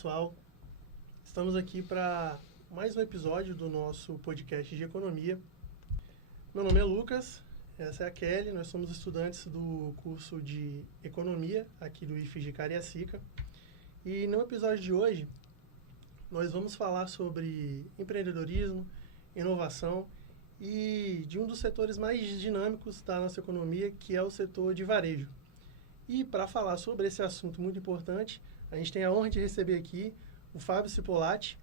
pessoal, estamos aqui para mais um episódio do nosso podcast de economia. Meu nome é Lucas, essa é a Kelly, nós somos estudantes do curso de economia aqui do IFES de Cariacica. E no episódio de hoje, nós vamos falar sobre empreendedorismo, inovação e de um dos setores mais dinâmicos da nossa economia, que é o setor de varejo. E para falar sobre esse assunto muito importante, a gente tem a honra de receber aqui o Fábio Cipolatti,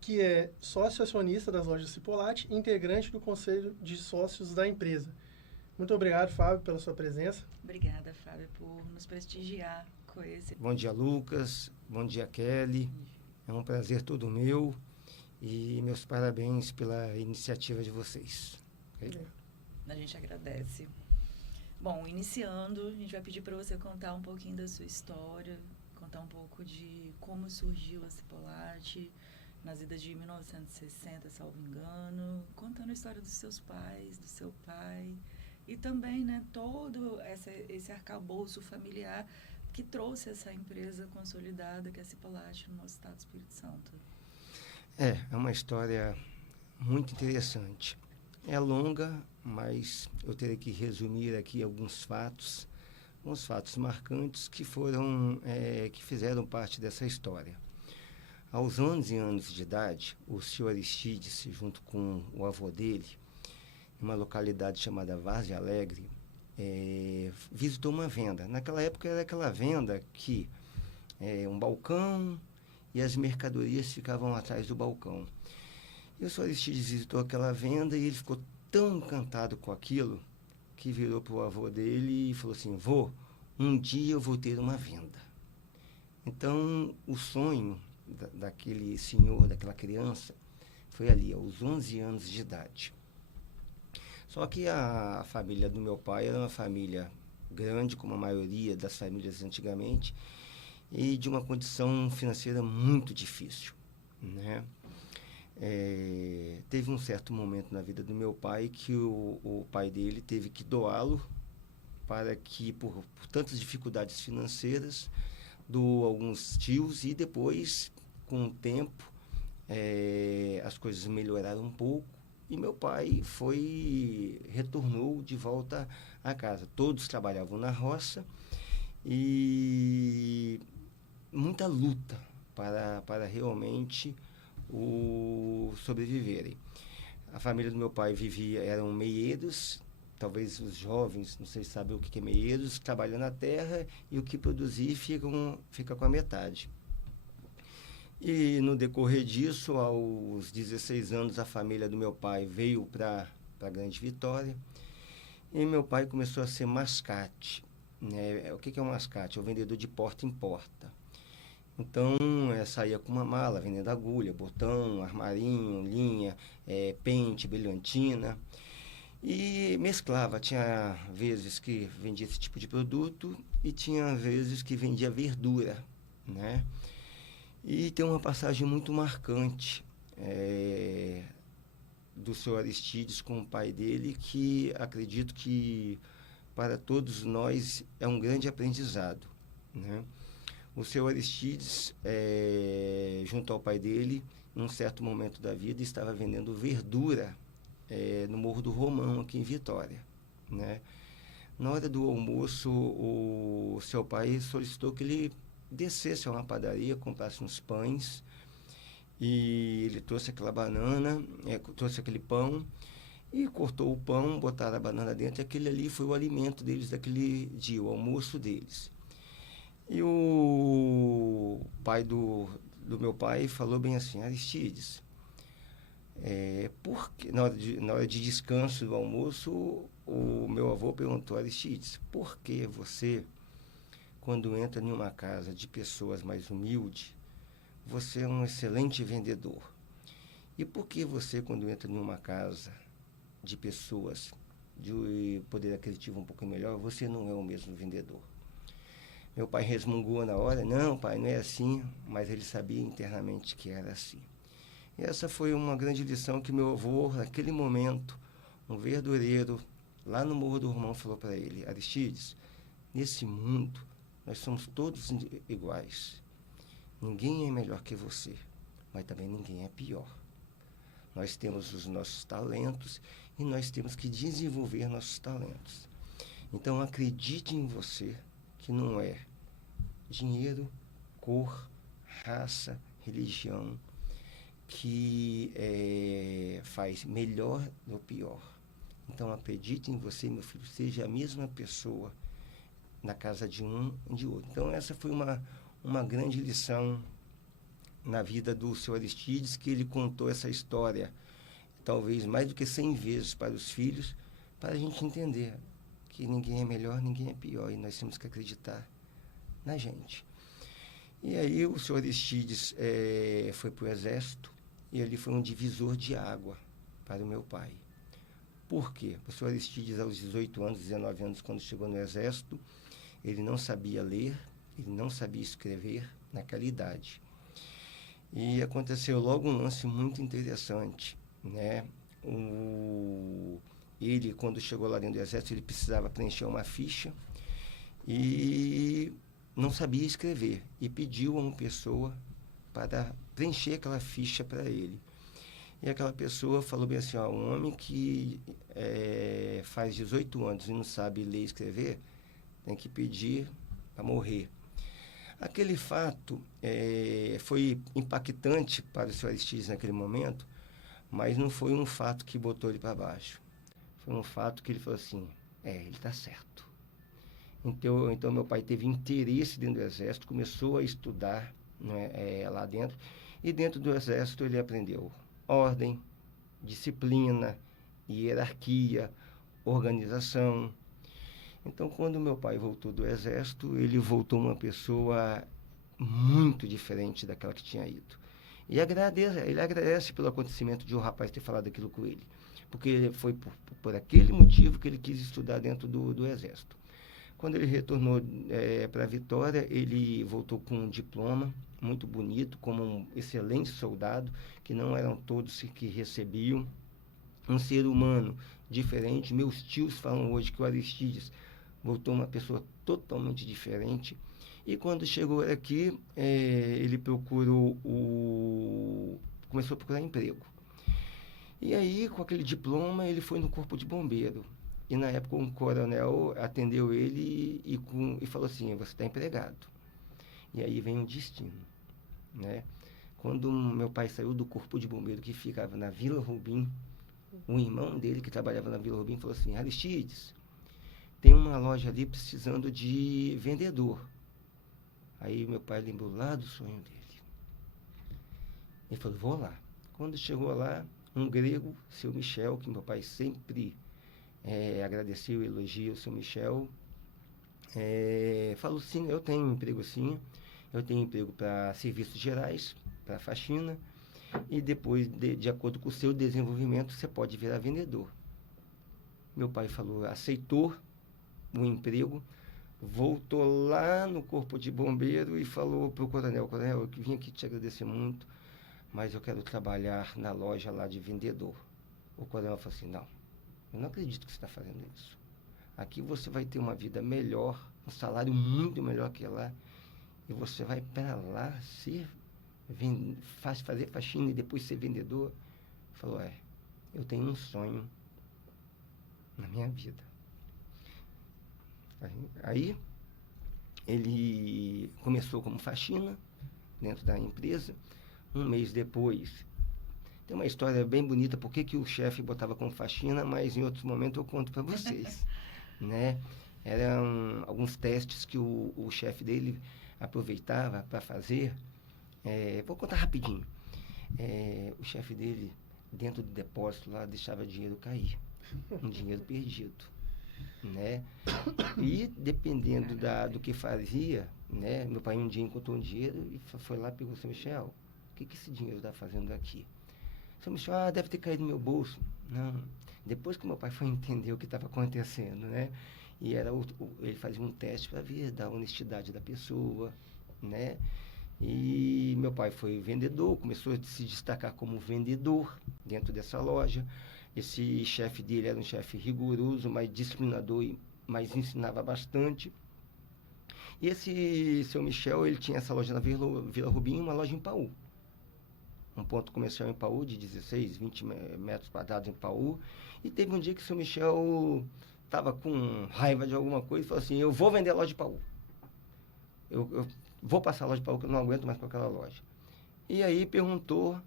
que é sócio acionista das lojas Cipolatti e integrante do conselho de sócios da empresa. Muito obrigado, Fábio, pela sua presença. Obrigada, Fábio, por nos prestigiar com esse... Bom dia, Lucas. Bom dia, Kelly. É um prazer todo meu e meus parabéns pela iniciativa de vocês. Okay? A gente agradece. Bom, iniciando, a gente vai pedir para você contar um pouquinho da sua história, contar um pouco de como surgiu a Cipolatti, nas idas de 1960, salvo engano, contando a história dos seus pais, do seu pai, e também, né, todo esse arcabouço familiar que trouxe essa empresa consolidada, que é a Cipolatti, no nosso estado do Espírito Santo. É uma história muito interessante. É longa, mas eu terei que resumir aqui alguns fatos marcantes que que fizeram parte dessa história. Aos 11 anos de idade, o senhor Aristides, junto com o avô dele, em uma localidade chamada Várzea Alegre, visitou uma venda. Naquela época era aquela venda que um balcão e as mercadorias ficavam atrás do balcão. E o senhor Aristides visitou aquela venda e ele ficou tão encantado com aquilo que virou para o avô dele e falou assim: vô, um dia eu vou ter uma venda. Então, o sonho daquele senhor, daquela criança, foi ali, aos 11 anos de idade. Só que a família do meu pai era uma família grande, como a maioria das famílias antigamente, e de uma condição financeira muito difícil, né? Teve um certo momento na vida do meu pai que o pai dele teve que doá-lo para que, por tantas dificuldades financeiras, doou alguns tios e depois, com o tempo, as coisas melhoraram um pouco e meu pai retornou de volta a casa. Todos trabalhavam na roça e muita luta para realmente sobreviverem. A família do meu pai eram meeiros, talvez os jovens, não sei se sabem o que é meeiros, trabalham na terra e o que produzir fica com a metade. E no decorrer disso, aos 16 anos, a família do meu pai veio para a Grande Vitória e meu pai começou a ser mascate. Né? O que é um mascate? É o vendedor de porta em porta. Então, saía com uma mala, vendendo agulha, botão, armarinho, linha, pente, brilhantina. E mesclava. Tinha vezes que vendia esse tipo de produto e tinha vezes que vendia verdura, né? E tem uma passagem muito marcante do senhor Aristides com o pai dele, que acredito que para todos nós é um grande aprendizado, né? O senhor Aristides, junto ao pai dele, em um certo momento da vida, estava vendendo verdura no Morro do Romão, aqui em Vitória, né? Na hora do almoço, o seu pai solicitou que ele descesse a uma padaria, comprasse uns pães, e ele trouxe aquela banana, trouxe aquele pão, e cortou o pão, botaram a banana dentro, e aquele ali foi o alimento deles daquele dia, o almoço deles. E o pai do meu pai falou bem assim: Aristides, porque na hora de descanso do almoço, o meu avô perguntou: Aristides, por que você, quando entra em uma casa de pessoas mais humildes, você é um excelente vendedor? E por que você, quando entra em uma casa de pessoas de poder aquisitivo um pouco melhor, você não é o mesmo vendedor? Meu pai resmungou na hora: não, pai, não é assim, mas ele sabia internamente que era assim. E essa foi uma grande lição que meu avô, naquele momento, um verdureiro, lá no Morro do Romão, falou para ele: Aristides, nesse mundo, nós somos todos iguais. Ninguém é melhor que você, mas também ninguém é pior. Nós temos os nossos talentos e nós temos que desenvolver nossos talentos. Então, acredite em você, que não é dinheiro, cor, raça, religião, que faz melhor ou pior. Então, acredite em você, meu filho, seja a mesma pessoa na casa de um e de outro. Então, essa foi uma grande lição na vida do seu Aristides, que ele contou essa história, talvez mais do que 100 vezes para os filhos, para a gente entender que ninguém é melhor, ninguém é pior, e nós temos que acreditar na gente. E aí o senhor Aristides foi para o exército, e ele foi um divisor de água para o meu pai. Por quê? O senhor Aristides, aos 18 anos, 19 anos, quando chegou no exército, ele não sabia ler, ele não sabia escrever naquela idade. E aconteceu logo um lance muito interessante, né? Ele, quando chegou lá dentro do exército, ele precisava preencher uma ficha e não sabia escrever. E pediu a uma pessoa para preencher aquela ficha para ele. E aquela pessoa falou bem assim, ó, um homem que faz 18 anos e não sabe ler e escrever, tem que pedir para morrer. Aquele fato foi impactante para o senhor Aristides naquele momento, mas não foi um fato que botou ele para baixo. Foi um fato que ele falou assim, ele está certo. Então, meu pai teve interesse dentro do exército, começou a estudar, né, lá dentro, e dentro do exército ele aprendeu ordem, disciplina, hierarquia, organização. Então, quando meu pai voltou do exército, ele voltou uma pessoa muito diferente daquela que tinha ido. E ele agradece pelo acontecimento de um rapaz ter falado aquilo com ele, porque foi por aquele motivo que ele quis estudar dentro do exército. Quando ele retornou para Vitória, ele voltou com um diploma muito bonito, como um excelente soldado, que não eram todos que recebiam. Um ser humano diferente. Meus tios falam hoje que o Aristides voltou uma pessoa totalmente diferente. E quando chegou aqui, ele começou a procurar emprego. E aí, com aquele diploma, ele foi no Corpo de Bombeiro. E na época um coronel atendeu ele e falou assim, você está empregado. E aí vem o destino, né? Quando meu pai saiu do Corpo de Bombeiro, que ficava na Vila Rubim, um irmão dele que trabalhava na Vila Rubim falou assim, Aristides, tem uma loja ali precisando de vendedor. Aí meu pai lembrou lá do sonho dele. Ele falou, vou lá. Quando chegou lá, um grego, seu Michel, que meu pai sempre agradeceu e elogia o seu Michel, falou, sim, eu tenho um emprego sim, eu tenho emprego para serviços gerais, para faxina, e depois, de acordo com o seu desenvolvimento, você pode virar vendedor. Meu pai falou, aceitou o emprego, voltou lá no Corpo de Bombeiro e falou para o coronel, eu vim aqui te agradecer muito, mas eu quero trabalhar na loja lá de vendedor. O coronel falou assim, não, eu não acredito que você está fazendo isso. Aqui você vai ter uma vida melhor, um salário muito melhor que lá, e você vai para lá fazer faxina e depois ser vendedor. Falou, eu tenho um sonho na minha vida. Aí ele começou como faxina dentro da empresa. Um mês depois, tem uma história bem bonita, por que o chefe botava como faxina, mas em outros momentos eu conto para vocês, né? Eram alguns testes que o chefe dele aproveitava para fazer. Vou contar rapidinho. O chefe dele, dentro do depósito lá, deixava dinheiro cair, um dinheiro perdido, né? E dependendo do que fazia, né? Meu pai um dia encontrou um dinheiro e foi lá e perguntou, seu Michel, o que esse dinheiro está fazendo aqui? Seu Michel, deve ter caído no meu bolso. Não, depois que meu pai foi entender o que estava acontecendo, né? E ele fazia um teste para ver da honestidade da pessoa, né? E meu pai foi vendedor, começou a se destacar como vendedor dentro dessa loja. Esse chefe dele era um chefe rigoroso, mas disciplinador, mas ensinava bastante. E esse seu Michel, ele tinha essa loja na Vila Rubim e uma loja em Paú. Um ponto comercial em Paú, de 16, 20 metros quadrados em Paú. E teve um dia que o seu Michel estava com raiva de alguma coisa e falou assim, eu vou vender a loja de Paú. Eu vou passar a loja de Paú, que eu não aguento mais com aquela loja. E aí perguntou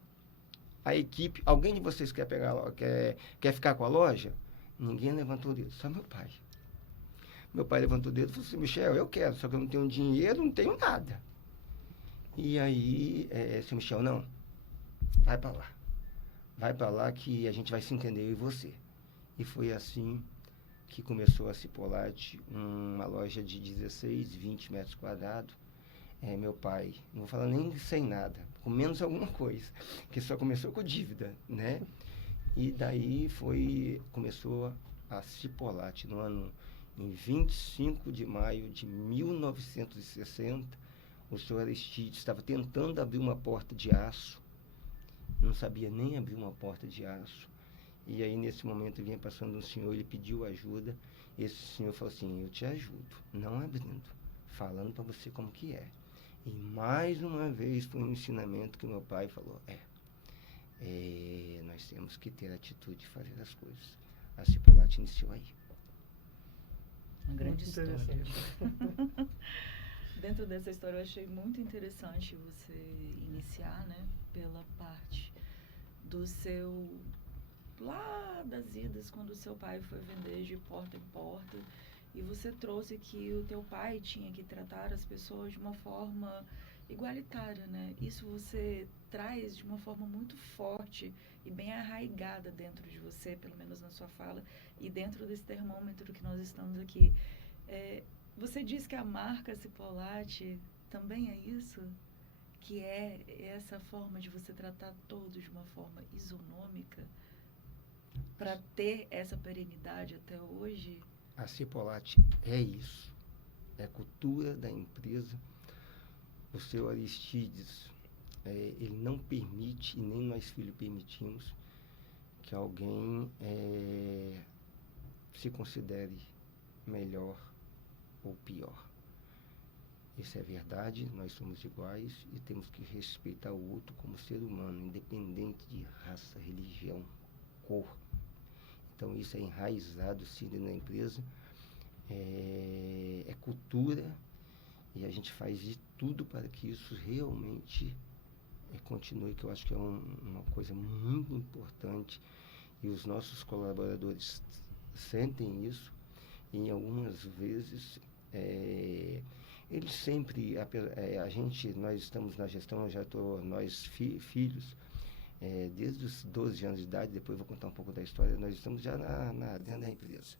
a equipe, alguém de vocês quer ficar com a loja? Ninguém levantou o dedo, só meu pai. Meu pai levantou o dedo e falou assim, Michel, eu quero, só que eu não tenho dinheiro, não tenho nada. E aí, seu Michel, não, vai para lá. Vai para lá que a gente vai se entender, eu e você. E foi assim que começou a Cipollati, uma loja de 16, 20 metros quadrados. Meu pai, não vou falar nem sem nada, com menos alguma coisa, que só começou com dívida, né? E daí começou a Cipollati em 25 de maio de 1960. O senhor Aristides estava tentando abrir uma porta de aço, não sabia nem abrir uma porta de aço. E aí, nesse momento, vinha passando um senhor, ele pediu ajuda. Esse senhor falou assim, eu te ajudo, não abrindo, falando para você como que é. E mais uma vez foi um ensinamento que meu pai falou, nós temos que ter a atitude de fazer as coisas. A Cipollati iniciou aí. Uma grande Muito história. interessante. Dentro dessa história eu achei muito interessante você iniciar, né, pela parte do seu, lá das idas, quando o seu pai foi vender de porta em porta, e você trouxe que o teu pai tinha que tratar as pessoas de uma forma igualitária, né? Isso você traz de uma forma muito forte e bem arraigada dentro de você, pelo menos na sua fala, e dentro desse termômetro que nós estamos aqui. Você diz que a marca Cipollati também é isso? Que é essa forma de você tratar todos de uma forma isonômica para ter essa perenidade até hoje? A Cipollati é isso, é a cultura da empresa. O seu Aristides, ele não permite, e nem nós filhos permitimos, que alguém se considere melhor ou pior. Isso é verdade, nós somos iguais e temos que respeitar o outro como ser humano, independente de raça, religião, cor. Então isso é enraizado sim na empresa, é cultura, e a gente faz de tudo para que isso realmente continue, que eu acho que é uma coisa muito importante, e os nossos colaboradores sentem isso, e em algumas vezes eles sempre, nós estamos na gestão, nós filhos, desde os 12 anos de idade, depois vou contar um pouco da história, nós estamos já dentro da empresa.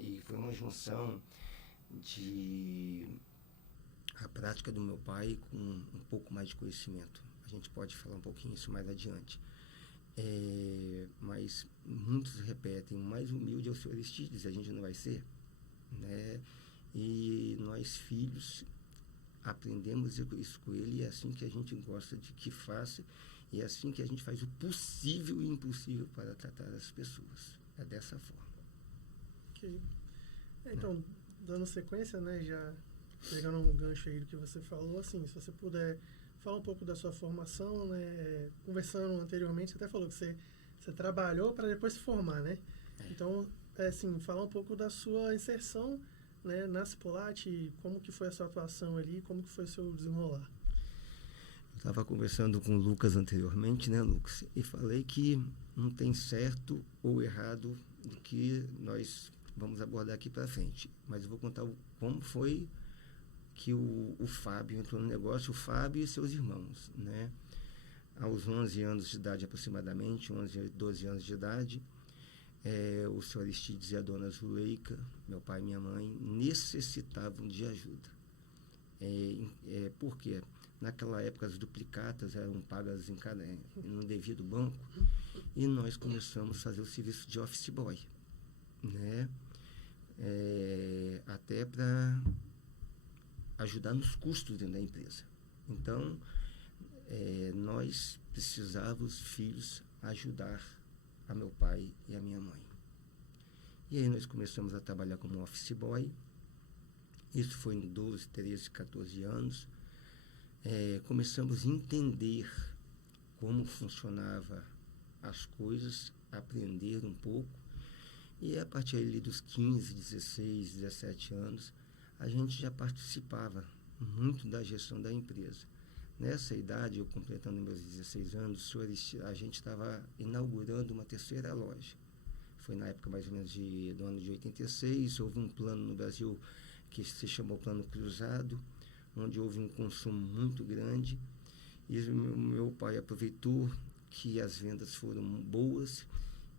E foi uma junção de a prática do meu pai com um pouco mais de conhecimento. A gente pode falar um pouquinho isso mais adiante. Mas muitos repetem, o mais humilde é o senhor Aristides, a gente não vai ser, né? E nós filhos aprendemos isso com ele, e é assim que a gente gosta de que faça, e é assim que a gente faz o possível e impossível para tratar as pessoas. É dessa forma. Ok. Então, dando sequência, né, já pegando um gancho aí do que você falou, assim, se você puder falar um pouco da sua formação, né, conversando anteriormente, você até falou que você trabalhou para depois se formar, né? Então, assim, falar um pouco da sua inserção, né, na Cipollati, como que foi a sua atuação ali, como que foi o seu desenrolar. Eu estava conversando com o Lucas anteriormente, né, Lucas? E falei que não tem certo ou errado do que nós vamos abordar aqui para frente. Mas eu vou contar como foi que o Fábio entrou no negócio, o Fábio e seus irmãos, né? Aos 11 anos de idade aproximadamente, 11, 12 anos de idade, o senhor Aristides e a dona Zuleika, meu pai e minha mãe, necessitavam de ajuda. Por quê? Naquela época as duplicatas eram pagas no devido banco, e nós começamos a fazer o serviço de office boy, né? Até para ajudar nos custos dentro da empresa. Então, nós precisávamos, filhos, ajudar a meu pai e a minha mãe. E aí nós começamos a trabalhar como office boy, Isso foi em 12, 13, 14 anos. Começamos a entender como funcionava as coisas, aprender um pouco. E a partir ali dos 15, 16, 17 anos, a gente já participava muito da gestão da empresa. Nessa idade, eu completando meus 16 anos, a gente estava inaugurando uma terceira loja. Foi na época mais ou menos do ano de 86, houve um plano no Brasil que se chamou Plano Cruzado, onde houve um consumo muito grande, e meu pai aproveitou que as vendas foram boas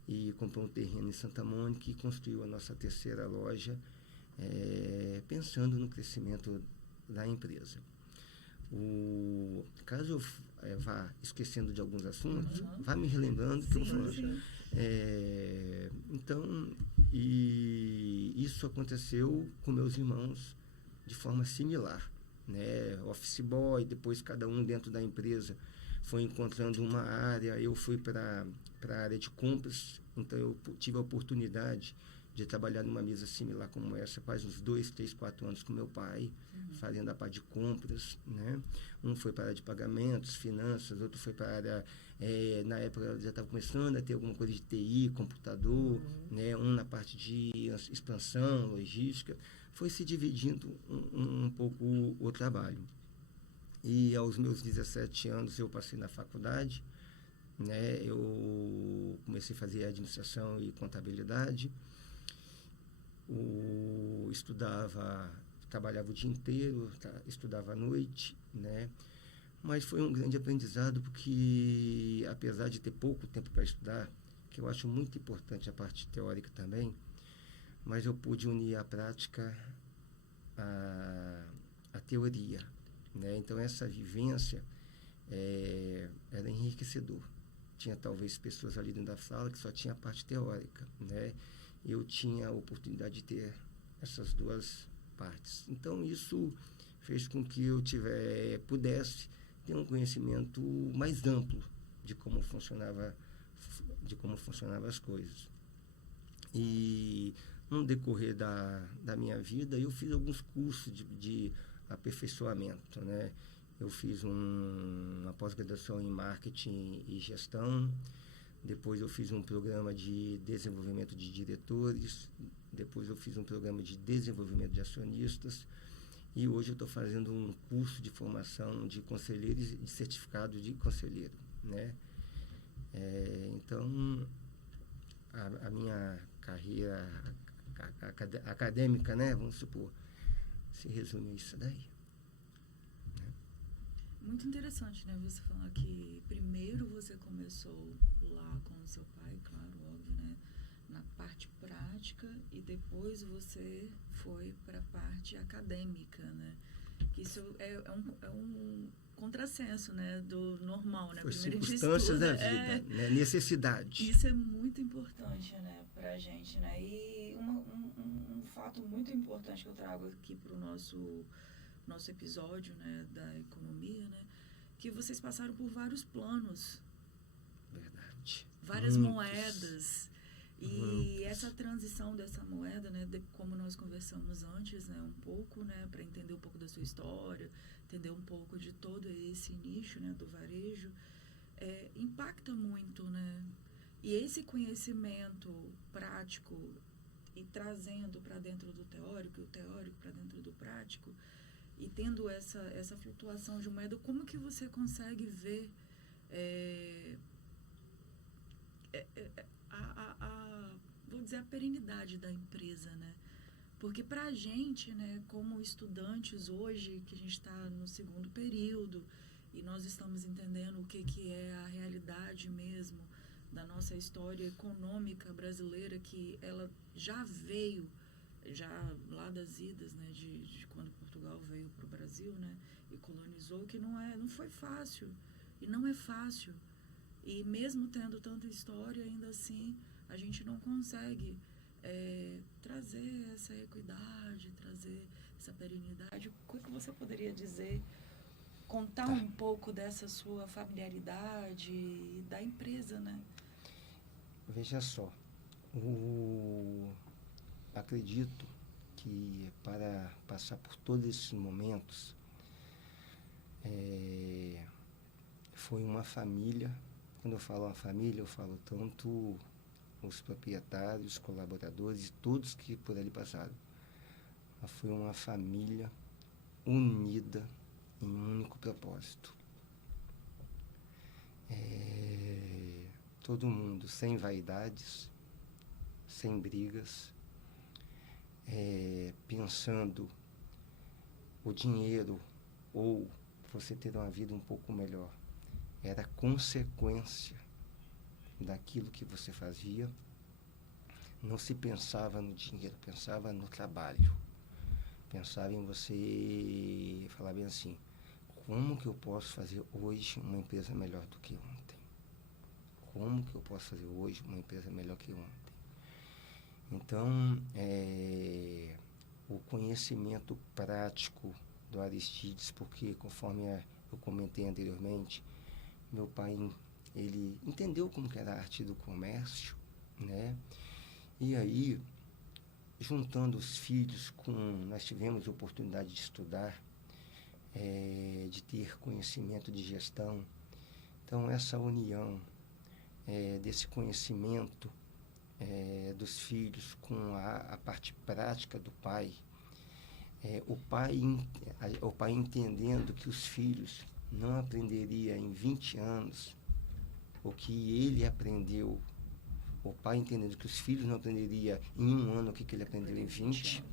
e comprou um terreno em Santa Mônica e construiu a nossa terceira loja, pensando no crescimento da empresa. Caso eu vá esquecendo de alguns assuntos, vá me relembrando que eu vou falando. Então, isso aconteceu com meus irmãos de forma similar, né? Office boy, depois cada um dentro da empresa foi encontrando uma área. Eu fui para a área de compras, então eu tive a oportunidade de trabalhar numa mesa similar como essa, faz uns 2, 3, 4 anos com meu pai, fazendo a parte de compras, né? Um foi para a área de pagamentos, finanças, outro foi para a área, na época eu já estava começando a ter alguma coisa de TI, computador, né? Um na parte de expansão, logística, foi se dividindo um pouco o trabalho. E aos meus 17 anos eu passei na faculdade, né? Eu comecei a fazer administração e contabilidade. Trabalhava o dia inteiro, estudava à noite, né? Mas foi um grande aprendizado porque, apesar de ter pouco tempo para estudar, que eu acho muito importante a parte teórica também, mas eu pude unir a prática à teoria, né? Então, essa vivência era enriquecedor. Tinha talvez pessoas ali dentro da sala que só tinha a parte teórica, né? Eu tinha a oportunidade de ter essas duas partes. Então, isso fez com que eu pudesse ter um conhecimento mais amplo de como funcionava as coisas. E no decorrer da minha vida, eu fiz alguns cursos de aperfeiçoamento, né? Eu fiz uma pós-graduação em marketing e gestão. Depois eu fiz um programa de desenvolvimento de diretores. Depois eu fiz um programa de desenvolvimento de acionistas. E hoje eu estou fazendo um curso de formação de conselheiros e de certificado de conselheiro, né? Então, a minha carreira acadêmica, né? Vamos supor, se resume a isso daí. Muito interessante, né? Você falar que primeiro você começou lá com o seu pai, claro, óbvio, né? Na parte prática, e depois você foi para a parte acadêmica, né? Que isso é um contrassenso, né? Do normal, né? Foi primeiro circunstâncias da vida, né? Necessidade. Isso é muito importante, né? Pra gente, né? E um fato muito importante que eu trago aqui para o nosso episódio, né, da economia, né, que vocês passaram por vários planos. Verdade. Várias Muitos. moedas. E Muitos. essa transição dessa moeda, né, como nós conversamos antes, né, um pouco, né, para entender um pouco da sua história, entender um pouco de todo esse nicho, né, do varejo, impacta muito, né? E esse conhecimento prático e trazendo para dentro do teórico, e o teórico para dentro do prático, e tendo essa flutuação de moeda, como que você consegue ver vou dizer, a perenidade da empresa, né? Porque para a gente, né, como estudantes hoje, que a gente está no segundo período, e nós estamos entendendo o que é a realidade mesmo da nossa história econômica brasileira, que ela já veio lá das idas, né, de quando Portugal veio para o Brasil, né, e colonizou, que não foi fácil, e não é fácil. E mesmo tendo tanta história, ainda assim, a gente não consegue trazer essa equidade, trazer essa perenidade. O que você poderia dizer, contar um pouco dessa sua familiaridade e da empresa, né? Veja só, acredito que para passar por todos esses momentos, foi uma família. Quando eu falo uma família, eu falo tanto os proprietários, colaboradores e todos que por ali passaram. Foi uma família unida em um único propósito. Todo mundo sem vaidades, sem brigas, pensando o dinheiro ou você ter uma vida um pouco melhor era consequência daquilo que você fazia. Não se pensava no dinheiro, pensava no trabalho. Pensava em você, falar bem assim, como que eu posso fazer hoje uma empresa melhor do que ontem? Como que eu posso fazer hoje uma empresa melhor que ontem? Então, o conhecimento prático do Aristides, porque conforme eu comentei anteriormente, meu pai, ele entendeu como que era a arte do comércio, né? E aí, juntando os filhos nós tivemos a oportunidade de estudar, de ter conhecimento de gestão. Então, essa união desse conhecimento dos filhos com a parte prática do pai, o pai entendendo que os filhos não aprenderiam em 20 anos o que ele aprendeu, o pai entendendo que os filhos não aprenderiam em um ano o que ele aprendeu em 20,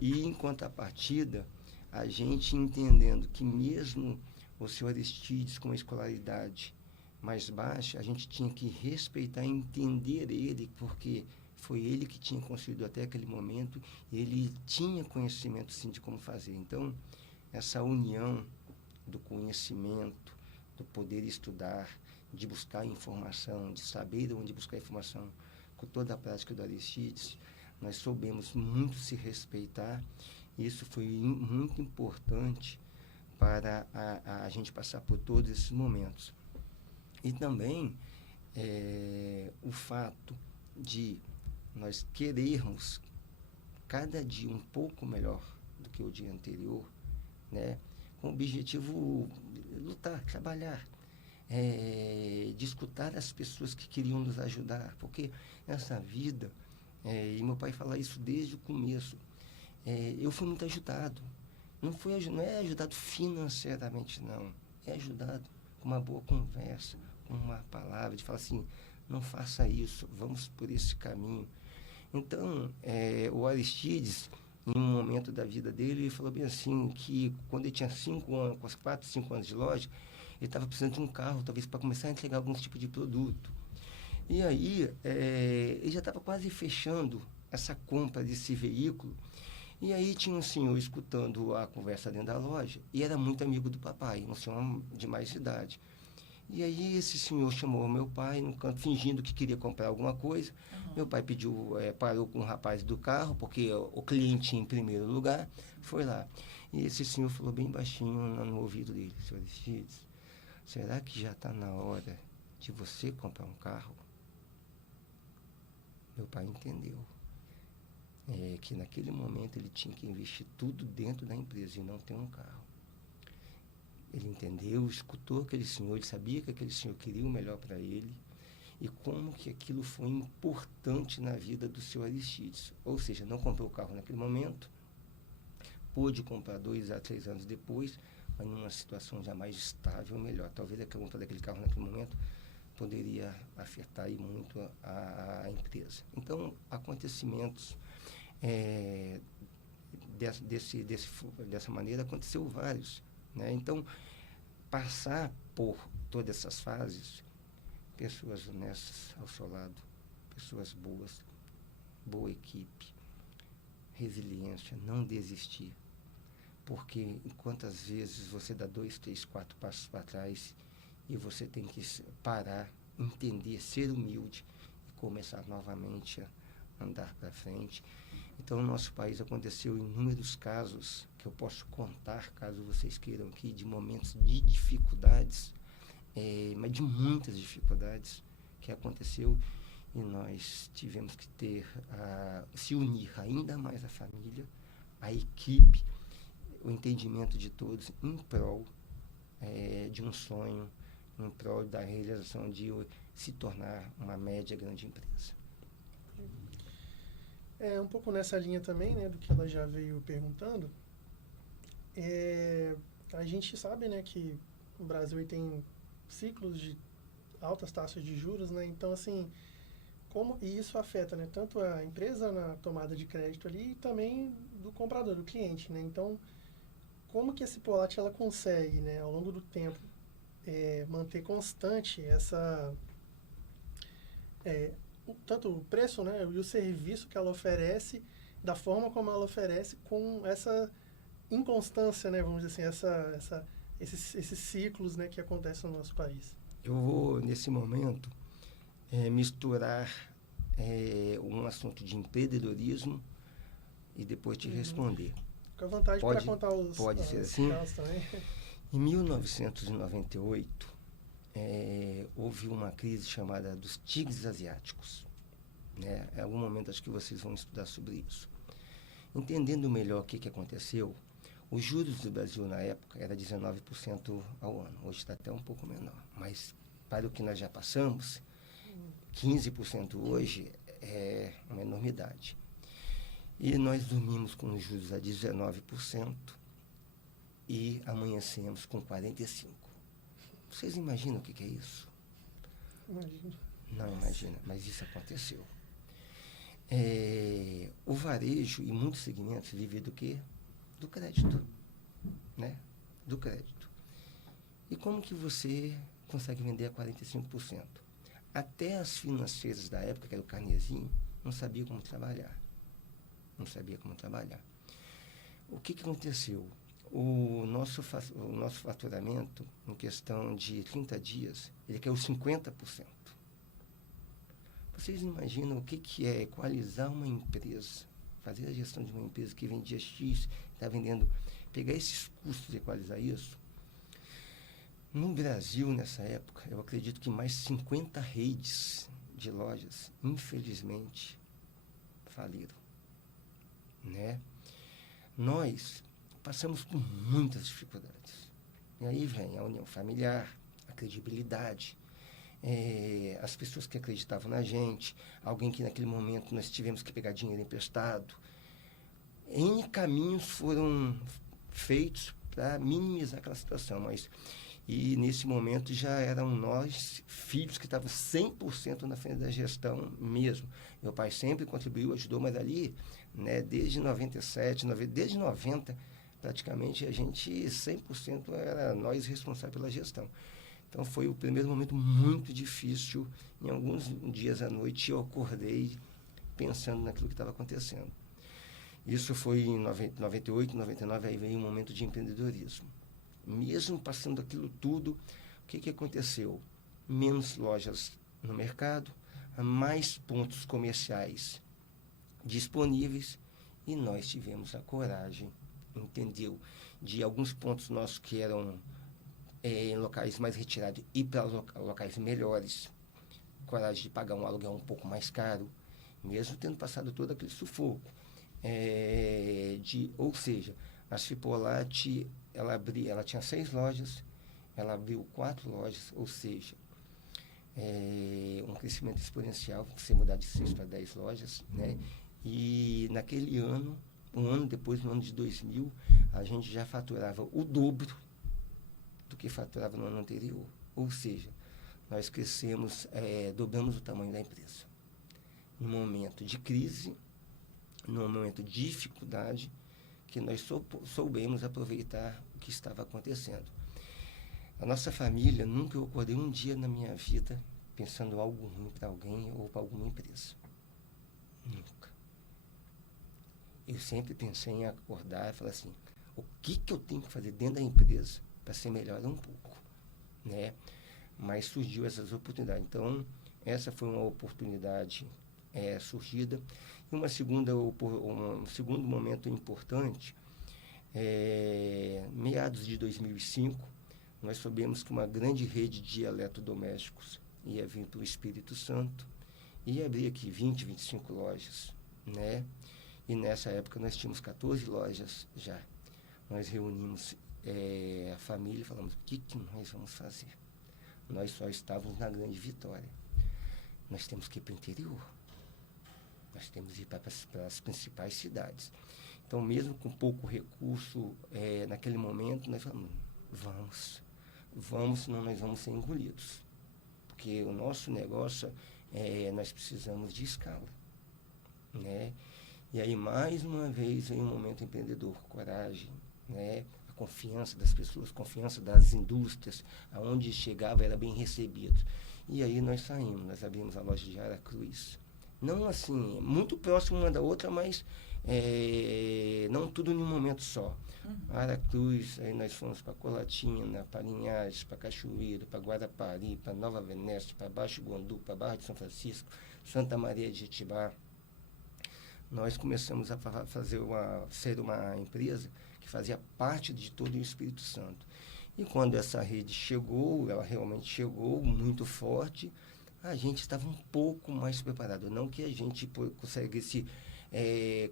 e em contrapartida, a gente entendendo que mesmo o seu Aristides com uma escolaridade mais baixa, a gente tinha que respeitar e entender ele, porque foi ele que tinha construído até aquele momento, e ele tinha conhecimento sim de como fazer. Então, essa união do conhecimento, do poder estudar, de buscar informação, de saber onde buscar informação, com toda a prática do Aristides, nós soubemos muito se respeitar. Isso foi muito importante para a gente passar por todos esses momentos. E também o fato de nós querermos cada dia um pouco melhor do que o dia anterior, né? Com o objetivo de lutar, trabalhar, de escutar as pessoas que queriam nos ajudar, porque nessa vida, e meu pai fala isso desde o começo, eu fui muito ajudado. Não é ajudado financeiramente, não. É ajudado com uma boa conversa, com uma palavra, de falar assim, não faça isso, vamos por esse caminho. Então, o Aristides, em um momento da vida dele, ele falou bem assim, que quando ele tinha 4, 5 anos de loja, ele estava precisando de um carro, talvez para começar a entregar algum tipo de produto. E aí, ele já estava quase fechando essa compra desse veículo. E aí tinha um senhor escutando a conversa dentro da loja, e era muito amigo do papai, um senhor de mais idade. E aí esse senhor chamou meu pai no canto, fingindo que queria comprar alguma coisa. Uhum. Meu pai parou com o rapaz do carro, porque o cliente em primeiro lugar, foi lá. E esse senhor falou bem baixinho no ouvido dele, senhor Aristides, será que já está na hora de você comprar um carro? Meu pai entendeu. Que naquele momento ele tinha que investir tudo dentro da empresa e não ter um carro. Ele entendeu, escutou aquele senhor, ele sabia que aquele senhor queria o melhor para ele e como que aquilo foi importante na vida do seu Aristides. Ou seja, não comprou o carro naquele momento, pôde comprar 2 a 3 anos depois, mas numa situação já mais estável, melhor. Talvez a compra daquele carro naquele momento poderia afetar aí muito a empresa. Então, acontecimentos dessa maneira aconteceu vários, né? Então, passar por todas essas fases, pessoas honestas ao seu lado, pessoas boas, boa equipe, resiliência, não desistir, porque quantas vezes você dá 2, 3, 4 passos para trás e você tem que parar, entender, ser humilde e começar novamente a andar para frente. Então, no nosso país aconteceu inúmeros casos que eu posso contar, caso vocês queiram aqui, de momentos de dificuldades, mas de muitas dificuldades que aconteceu. e nós tivemos que se unir ainda mais a família, a equipe, o entendimento de todos em prol de um sonho, em prol da realização de se tornar uma média grande empresa. Um pouco nessa linha também, né, do que ela já veio perguntando, a gente sabe, né, que o Brasil tem ciclos de altas taxas de juros, né, então, assim, e isso afeta, né, tanto a empresa na tomada de crédito ali e também do comprador, do cliente, né, então, como que esse Polat ela consegue, né, ao longo do tempo, manter constante tanto o preço, né, e o serviço que ela oferece, da forma como ela oferece, com essa inconstância, né, vamos dizer assim, esses ciclos, né, que acontecem no nosso país. Eu vou, nesse momento, misturar um assunto de empreendedorismo e depois te responder. Fica à vontade para contar os ser assim? casos também. Em 1998, houve uma crise chamada dos tigres asiáticos. Né? Em algum momento acho que vocês vão estudar sobre isso. Entendendo melhor o que aconteceu, os juros do Brasil na época era 19% ao ano. Hoje está até um pouco menor. Mas para o que nós já passamos, 15% hoje é uma enormidade. E nós dormimos com os juros a 19% e amanhecemos com 45%. Vocês imaginam o que é isso? Imagino. Não imagina, mas isso aconteceu. O varejo e muitos segmentos vivem do quê? Do crédito. Né? Do crédito. E como que você consegue vender a 45%? Até as financeiras da época, que era o Carnezinho, não sabiam como trabalhar. O que aconteceu? O nosso faturamento, em questão de 30 dias, ele caiu 50%. Vocês imaginam o que é equalizar uma empresa, fazer a gestão de uma empresa que vendia X, está vendendo, pegar esses custos e equalizar isso? No Brasil, nessa época, eu acredito que mais 50 redes de lojas, infelizmente, faliram. Né? Nós passamos por muitas dificuldades. E aí vem a união familiar, a credibilidade, as pessoas que acreditavam na gente, alguém que naquele momento nós tivemos que pegar dinheiro emprestado. N caminhos foram feitos para minimizar aquela situação, e nesse momento já eram nós, filhos, que estavam 100% na frente da gestão mesmo. Meu pai sempre contribuiu, ajudou, mas ali, né, desde 97, desde 90, praticamente, a gente 100% era nós responsáveis pela gestão. Então, foi o primeiro momento muito difícil. Em alguns dias à noite, eu acordei pensando naquilo que estava acontecendo. Isso foi em 98, 99, aí veio um momento de empreendedorismo. Mesmo passando aquilo tudo, o que aconteceu? Menos lojas no mercado, mais pontos comerciais disponíveis, e nós tivemos a coragem, entendeu, de alguns pontos nossos que eram em locais mais retirados ir para locais melhores, coragem de pagar um aluguel um pouco mais caro, mesmo tendo passado todo aquele sufoco. Ou seja, a Cipolat, ela tinha 6 lojas, ela abriu 4 lojas, ou seja, um crescimento exponencial, você mudar de 6 para 10 lojas, né? E naquele ano, um ano depois, no ano de 2000, a gente já faturava o dobro do que faturava no ano anterior. Ou seja, nós crescemos, dobramos o tamanho da empresa. No momento de crise, no momento de dificuldade, que nós soubemos aproveitar o que estava acontecendo. A nossa família, nunca eu acordei um dia na minha vida pensando algo ruim para alguém ou para alguma empresa. Nunca. Eu sempre pensei em acordar e falar assim, o que eu tenho que fazer dentro da empresa para ser melhor um pouco, né? Mas surgiu essas oportunidades. Então, essa foi uma oportunidade surgida. E um segundo momento importante, meados de 2005, nós soubemos que uma grande rede de eletrodomésticos ia vir para o Espírito Santo ia abrir aqui 20, 25 lojas, né? E nessa época nós tínhamos 14 lojas já. Nós reunimos a família e falamos, o que nós vamos fazer? Nós só estávamos na Grande Vitória. Nós temos que ir para o interior. Nós temos que ir para as principais cidades. Então, mesmo com pouco recurso, naquele momento, nós falamos, vamos, senão nós vamos ser engolidos. Porque o nosso negócio, nós precisamos de escala, né? E aí, mais uma vez, vem um momento empreendedor, coragem, né? A confiança das pessoas, confiança das indústrias, aonde chegava era bem recebido. E aí nós saímos, nós abrimos a loja de Aracruz. Não assim, muito próximo uma da outra, mas não tudo em um momento só. Aracruz, aí nós fomos para Colatina, para Linhares, para Cachoeiro, para Guarapari, para Nova Venécia, para Baixo Guandu, para Barra de São Francisco, Santa Maria de Jetibá. Nós começamos a ser uma empresa que fazia parte de todo o Espírito Santo. E quando essa rede chegou, ela realmente chegou muito forte, a gente estava um pouco mais preparado. Não que a gente conseguisse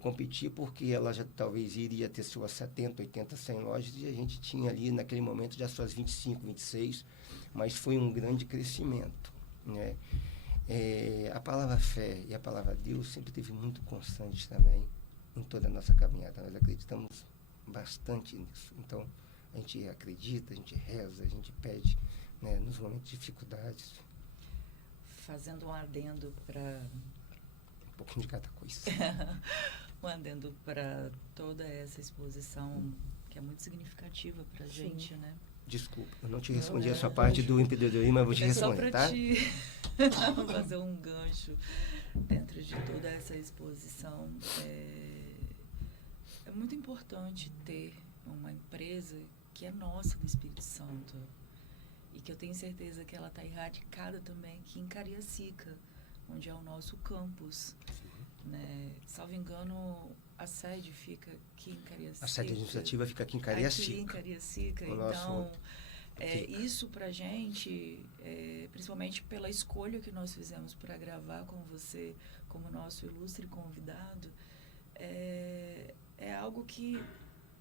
competir, porque ela já talvez iria ter suas 70, 80, 100 lojas, e a gente tinha ali naquele momento já suas 25, 26, mas foi um grande crescimento, né? A palavra fé e a palavra Deus sempre teve muito constante também em toda a nossa caminhada. Nós acreditamos bastante nisso. Então, a gente acredita, a gente reza, a gente pede, né, nos momentos de dificuldades. Fazendo um adendo para... Um pouquinho de cada coisa. Um adendo para toda essa exposição, que é muito significativa para a gente, né? Desculpa, eu não te respondi a sua parte do empreendedorismo, mas eu vou te responder, tá? Só para fazer um gancho dentro de toda essa exposição. É muito importante ter uma empresa que é nossa, do Espírito Santo, e que eu tenho certeza que ela está erradicada também aqui em Cariacica, onde é o nosso campus, né? Salvo engano, a sede fica aqui em Cariacica. A sede administrativa fica aqui em Cariacica. Aqui em Cariacica. Então, isso pra gente, principalmente pela escolha que nós fizemos para gravar com você, como nosso ilustre convidado, é algo que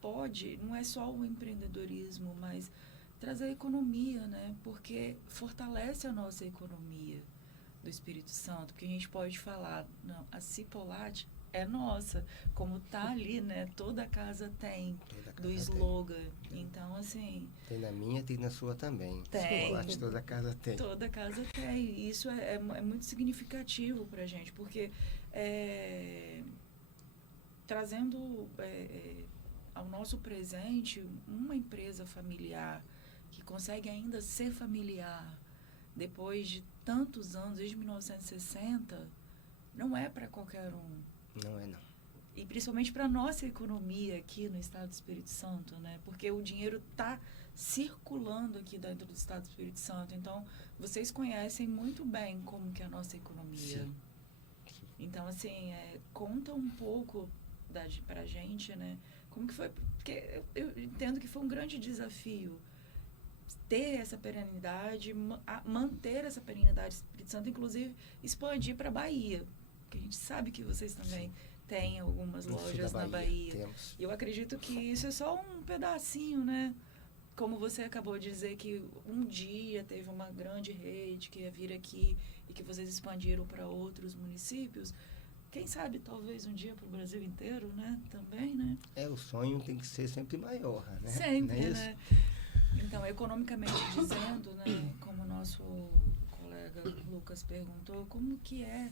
pode, não é só o empreendedorismo, mas trazer economia, né? Porque fortalece a nossa economia do Espírito Santo, porque a gente pode falar, não, a Cipollati é nossa, como tá ali, né? Toda casa tem, do slogan. Tem. Então, assim... Tem na minha, tem na sua também. Tem. Cipollati, toda casa tem. Toda casa tem. E isso é muito significativo pra gente, porque trazendo ao nosso presente uma empresa familiar que consegue ainda ser familiar depois de tantos anos, desde 1960, não é para qualquer um. Não é, não. E principalmente para a nossa economia aqui no Estado do Espírito Santo, né? Porque o dinheiro está circulando aqui dentro do Estado do Espírito Santo. Então, vocês conhecem muito bem como que é a nossa economia. Sim. Então, assim, conta um pouco para a gente, né? Como que foi? Porque eu entendo que foi um grande desafio ter essa perenidade, manter essa perenidade do Espírito Santo, inclusive expandir para a Bahia. Porque a gente sabe que vocês também têm algumas lojas na Bahia. Temos. E eu acredito que isso é só um pedacinho, né? Como você acabou de dizer que um dia teve uma grande rede que ia vir aqui e que vocês expandiram para outros municípios. Quem sabe, talvez um dia para o Brasil inteiro, né? Também, né? O sonho tem que ser sempre maior, né? Sempre, não é né? Então, economicamente dizendo, né? Como o nosso colega Lucas perguntou, como que é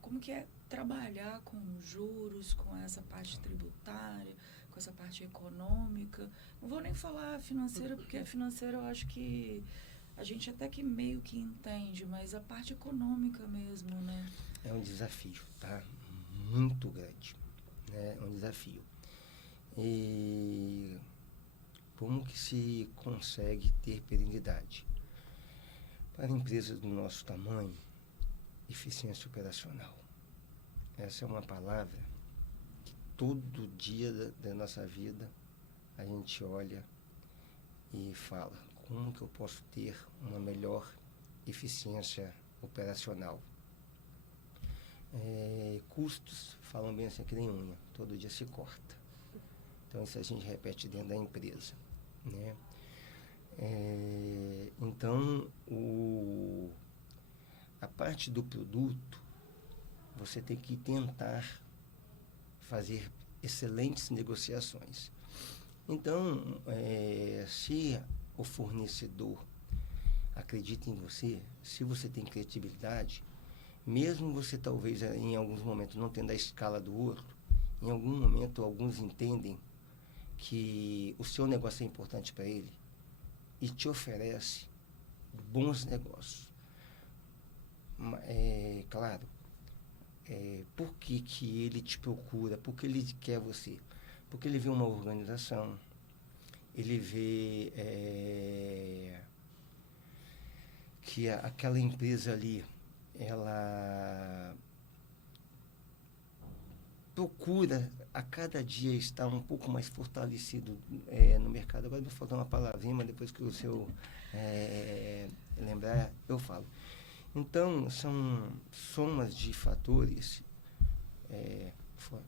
como que é trabalhar com juros, com essa parte tributária, com essa parte econômica? Não vou nem falar financeira, porque a financeira eu acho que a gente até que meio que entende, mas a parte econômica mesmo, né? É um desafio, tá? Muito grande, né? É um desafio. E como que se consegue ter perenidade? Para empresas do nosso tamanho, eficiência operacional. Essa é uma palavra que todo dia da nossa vida a gente olha e fala, como que eu posso ter uma melhor eficiência operacional. Custos, falam bem assim que nem unha, todo dia se corta. Então, isso a gente repete dentro da empresa, né? Então, a parte do produto, você tem que tentar fazer excelentes negociações. Então, se o fornecedor acredita em você, se você tem credibilidade, mesmo você talvez em alguns momentos não tendo a escala do outro, em algum momento alguns entendem que o seu negócio é importante para ele e te oferece bons negócios. Claro, por que ele te procura, por que ele quer você? Porque ele vê uma organização, ele vê que aquela empresa ali, ela procura a cada dia estar um pouco mais fortalecido no mercado. Agora me faltou uma palavrinha, mas depois que o seu lembrar, eu falo. Então, são somas de fatores,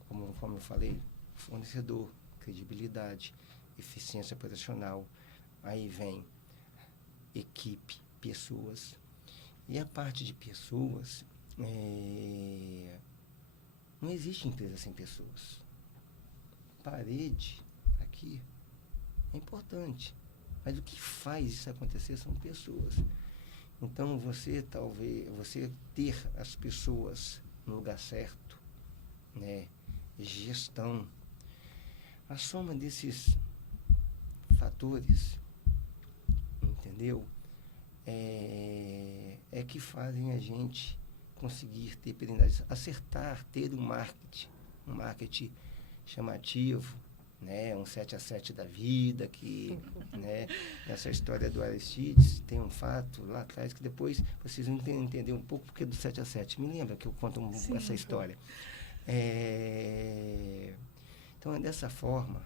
como eu falei, fornecedor, credibilidade, eficiência operacional, aí vem equipe, pessoas. E a parte de pessoas, não existe empresa sem pessoas. Parede, aqui, é importante. Mas o que faz isso acontecer são pessoas. Então, você ter as pessoas no lugar certo, né? Gestão, a soma desses fatores, entendeu? É que fazem a gente conseguir ter perenidade, acertar, ter um marketing chamativo, né? Um 7x7 da vida, que, né? Essa história do Aristides, tem um fato lá atrás que depois vocês vão entender um pouco porque do 7x7. Me lembra que eu conto essa história. Então, é dessa forma,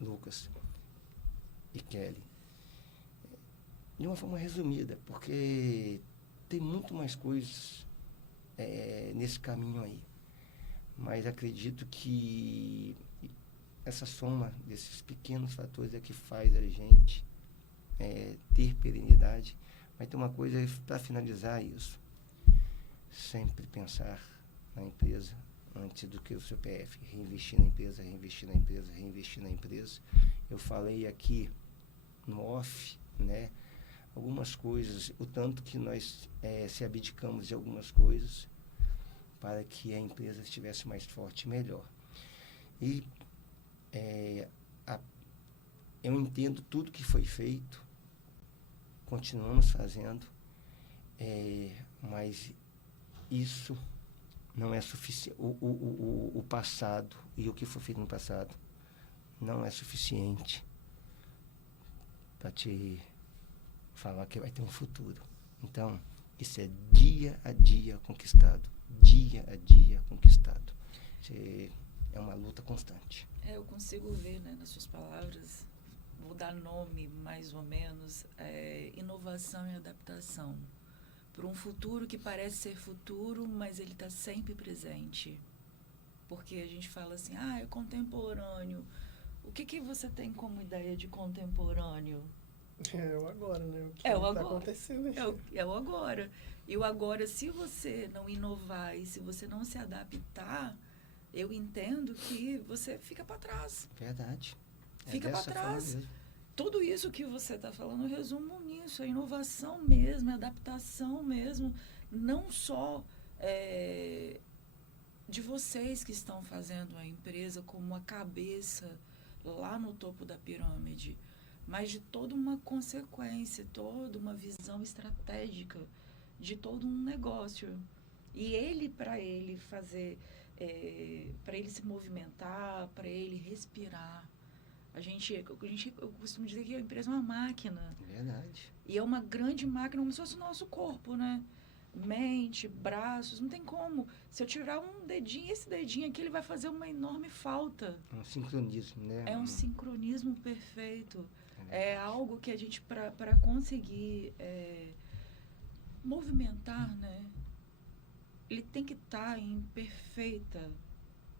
Lucas e Kelly, de uma forma resumida, porque tem muito mais coisas nesse caminho aí. Mas acredito que essa soma desses pequenos fatores é que faz a gente ter perenidade. Mas tem uma coisa para finalizar isso. Sempre pensar na empresa antes do que o CPF. Reinvestir na empresa, reinvestir na empresa, reinvestir na empresa. Eu falei aqui no off, né? Algumas coisas, o tanto que nós se abdicamos de algumas coisas para que a empresa estivesse mais forte e melhor. E eu entendo tudo que foi feito, continuamos fazendo, mas isso não é suficiente. O passado e o que foi feito no passado não é suficiente para te falar que vai ter um futuro. Então, isso é dia a dia conquistado. Dia a dia conquistado. É uma luta constante. Eu consigo ver, né, nas suas palavras, vou dar nome mais ou menos, inovação e adaptação. Para um futuro que parece ser futuro, mas ele está sempre presente. Porque a gente fala assim, é contemporâneo. O que você tem como ideia de contemporâneo? É o agora, né? O que está acontecendo. É o agora. E o agora, se você não inovar e se você não se adaptar, eu entendo que você fica para trás. Verdade. Fica para trás. Tudo isso que você está falando, eu resumo nisso. É inovação mesmo, é adaptação mesmo. Não só de vocês que estão fazendo a empresa como a cabeça lá no topo da pirâmide, mas de toda uma consequência, toda uma visão estratégica de todo um negócio. E para ele fazer, para ele se movimentar, para ele respirar, eu costumo dizer que a empresa é uma máquina. Verdade. E é uma grande máquina, como se fosse o nosso corpo, né? Mente, braços, não tem como. Se eu tirar um dedinho, esse dedinho aqui, ele vai fazer uma enorme falta. Um sincronismo, né? É um sincronismo perfeito. É algo que a gente, para conseguir movimentar, né? Ele tem que estar em perfeita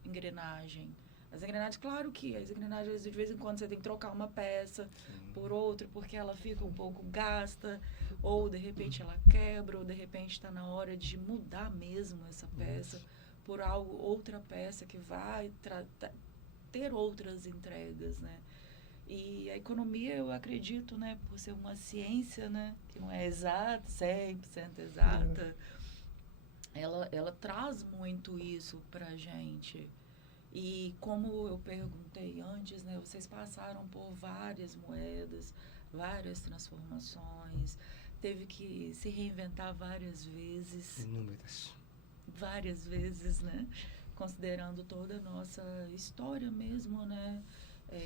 engrenagem. As engrenagens, claro que as engrenagens, de vez em quando, você tem que trocar uma peça por outra, porque ela fica um pouco gasta, ou de repente ela quebra, ou de repente está na hora de mudar mesmo essa peça por outra peça que vai ter outras entregas, né? E a economia, eu acredito, né, por ser uma ciência, né, que não é exata, 100% exata, ela traz muito isso para a gente. E como eu perguntei antes, né, vocês passaram por várias moedas, várias transformações, teve que se reinventar várias vezes. Inúmeras. Várias vezes, né? Considerando toda a nossa história mesmo, né?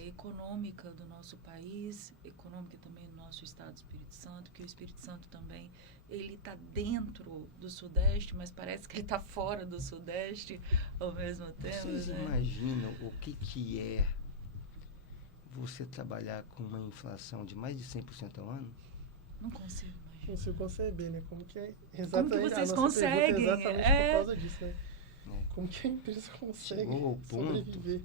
Econômica do nosso país, econômica também do nosso estado do Espírito Santo, que o Espírito Santo também, ele está dentro do Sudeste, mas parece que ele está fora do Sudeste ao mesmo tempo. Vocês né? imaginam o que é você trabalhar com uma inflação de mais de 100% ao ano? Não consigo imaginar. Não consigo conceber, né? Como que é Como que vocês conseguem? Exatamente por causa disso, né? É. Como que a empresa consegue Chegou ao ponto sobreviver?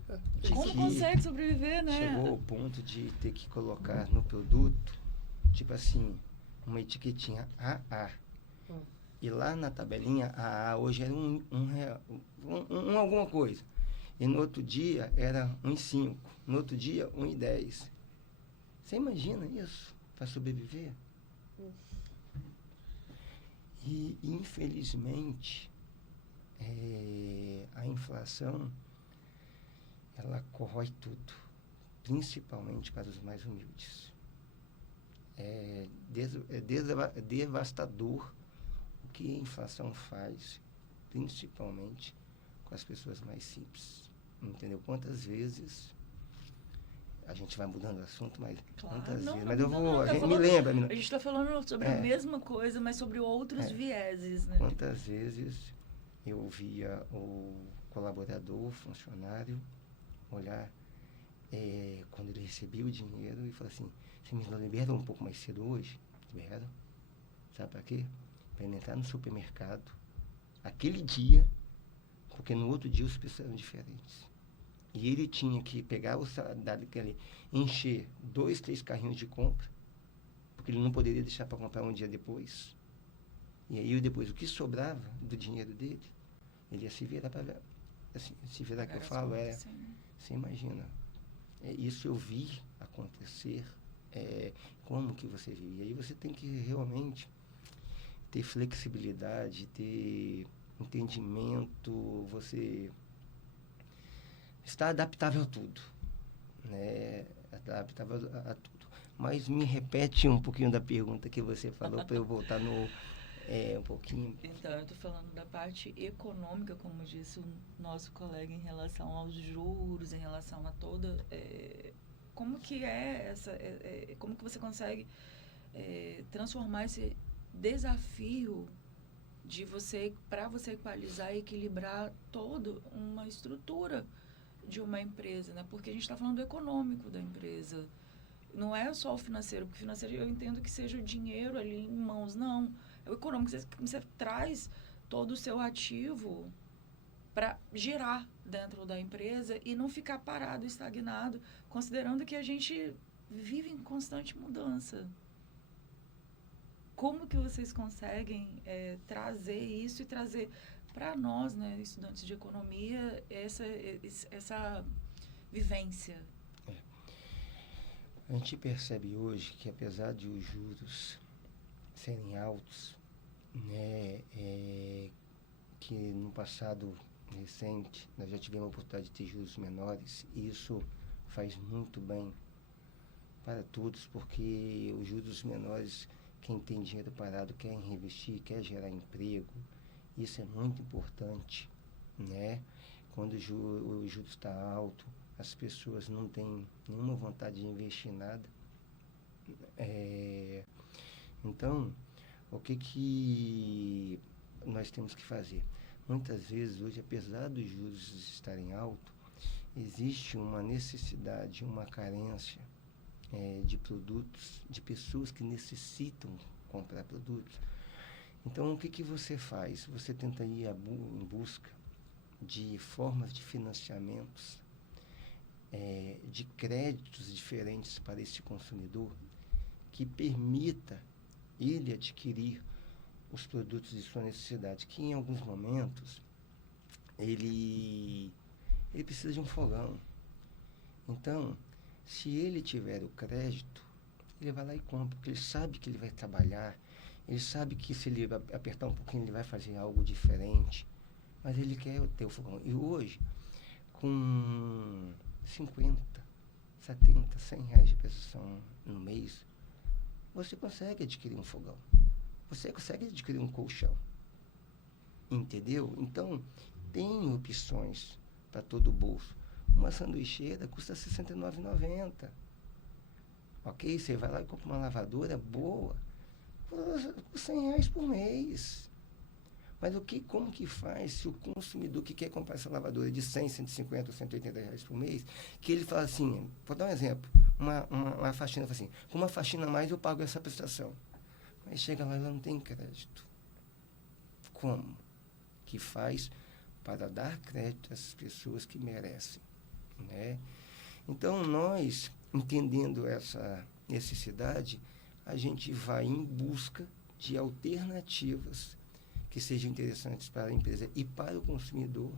Como consegue sobreviver, né? Chegou ao ponto de ter que colocar no produto, tipo assim, uma etiquetinha AA. E lá na tabelinha, AA hoje era um alguma coisa. E no outro dia era 1,5. No outro dia, 1,10. Você imagina isso para sobreviver? E, infelizmente, a inflação, ela corrói tudo, principalmente para os mais humildes. É devastador o que a inflação faz, principalmente com as pessoas mais simples. Entendeu? Quantas vezes a gente vai mudando o assunto, mas quantas vezes? Mas eu vou, a gente me lembra. A gente está falando sobre a mesma coisa, mas sobre outros vieses, né? Quantas vezes eu via o colaborador, o funcionário, olhar quando ele recebia o dinheiro e falar assim, você me libera um pouco mais cedo hoje? Libera. Sabe para quê? Para ele entrar no supermercado, aquele dia, porque no outro dia os preços eram diferentes. E ele tinha que pegar o salário dele, encher 2, 3 carrinhos de compra, porque ele não poderia deixar para comprar um dia depois. E aí depois, o que sobrava do dinheiro dele, ele ia se virar para... Assim, se virar que eu falo, você imagina. Isso eu vi acontecer, como que você viu. E aí você tem que realmente ter flexibilidade, ter entendimento, você está adaptável a tudo, né? Adaptável a tudo. Mas me repete um pouquinho da pergunta que você falou para eu voltar no um pouquinho. Então, eu estou falando da parte econômica, como disse o nosso colega, em relação aos juros, em relação a toda... como que como que você consegue transformar esse desafio de para você equalizar e equilibrar toda uma estrutura de uma empresa, né? Porque a gente está falando do econômico da empresa. Não é só o financeiro, porque o financeiro eu entendo que seja o dinheiro ali em mãos, não. É o econômico, você traz todo o seu ativo para girar dentro da empresa e não ficar parado, estagnado, considerando que a gente vive em constante mudança. Como que vocês conseguem trazer isso e trazer para nós, né, estudantes de economia, essa vivência? A gente percebe hoje que, apesar de os juros serem altos, né, que no passado recente nós já tivemos a oportunidade de ter juros menores, e isso faz muito bem para todos, porque os juros menores, quem tem dinheiro parado quer reinvestir, quer gerar emprego. Isso é muito importante, né? Quando o juro está alto, as pessoas não têm nenhuma vontade de investir em nada. Então, o que nós temos que fazer? Muitas vezes, hoje, apesar dos juros estarem altos, existe uma necessidade, uma carência de produtos, de pessoas que necessitam comprar produtos. Então, o que você faz? Você tenta ir em busca de formas de financiamentos, de créditos diferentes para esse consumidor, que permita ele adquirir os produtos de sua necessidade, que em alguns momentos ele precisa de um fogão. Então, se ele tiver o crédito, ele vai lá e compra, porque ele sabe que ele vai trabalhar, ele sabe que se ele apertar um pouquinho ele vai fazer algo diferente, mas ele quer ter o fogão. E hoje, com 50, 70, 100 reais de prestação no mês, você consegue adquirir um fogão. Você consegue adquirir um colchão. Entendeu? Então, tem opções para todo o bolso. Uma sanduicheira custa R$ 69,90. Ok? Você vai lá e compra uma lavadora boa por R$ 100 por mês. Mas como que faz se o consumidor que quer comprar essa lavadora de 100, 150 ou 180 reais por mês, que ele fala assim, vou dar um exemplo, uma faxina, assim, com uma faxina a mais eu pago essa prestação. Mas chega lá e ela não tem crédito. Como que faz para dar crédito às pessoas que merecem, né? Então, nós, entendendo essa necessidade, a gente vai em busca de alternativas que sejam interessantes para a empresa e para o consumidor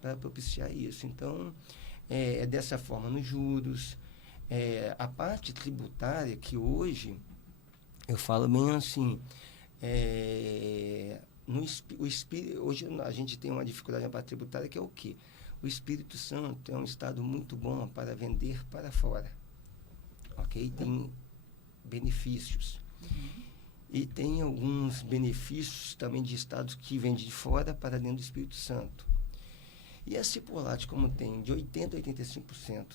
para propiciar isso. Então, é dessa forma nos juros, a parte tributária que hoje, eu falo bem assim, hoje a gente tem uma dificuldade na parte tributária que é o quê? O Espírito Santo é um estado muito bom para vender para fora, ok? Tem benefícios. E tem alguns benefícios também de estados que vendem de fora para dentro do Espírito Santo. E a Cipollati, como tem de 80% a 85%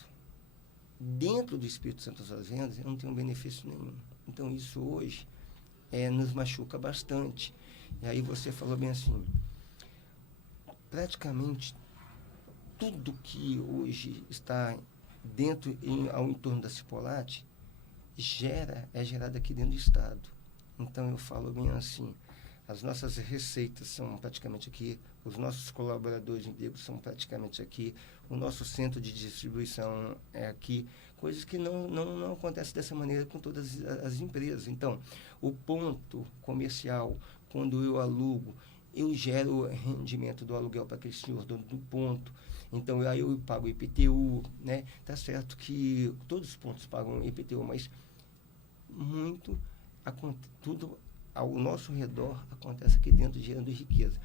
dentro do Espírito Santo as vendas, não tem um benefício nenhum. Então, isso hoje nos machuca bastante. E aí você falou bem assim, praticamente tudo que hoje está dentro ao entorno da Cipollati é gerado aqui dentro do estado. Então eu falo bem assim, as nossas receitas são praticamente aqui, os nossos colaboradores de emprego são praticamente aqui, o nosso centro de distribuição é aqui, coisas que não acontecem dessa maneira com todas as empresas. Então, o ponto comercial, quando eu alugo, eu gero rendimento do aluguel para aquele senhor dono do ponto. Então, aí eu pago IPTU, né? Tá certo que todos os pontos pagam IPTU, mas tudo ao nosso redor acontece aqui dentro, gerando riqueza.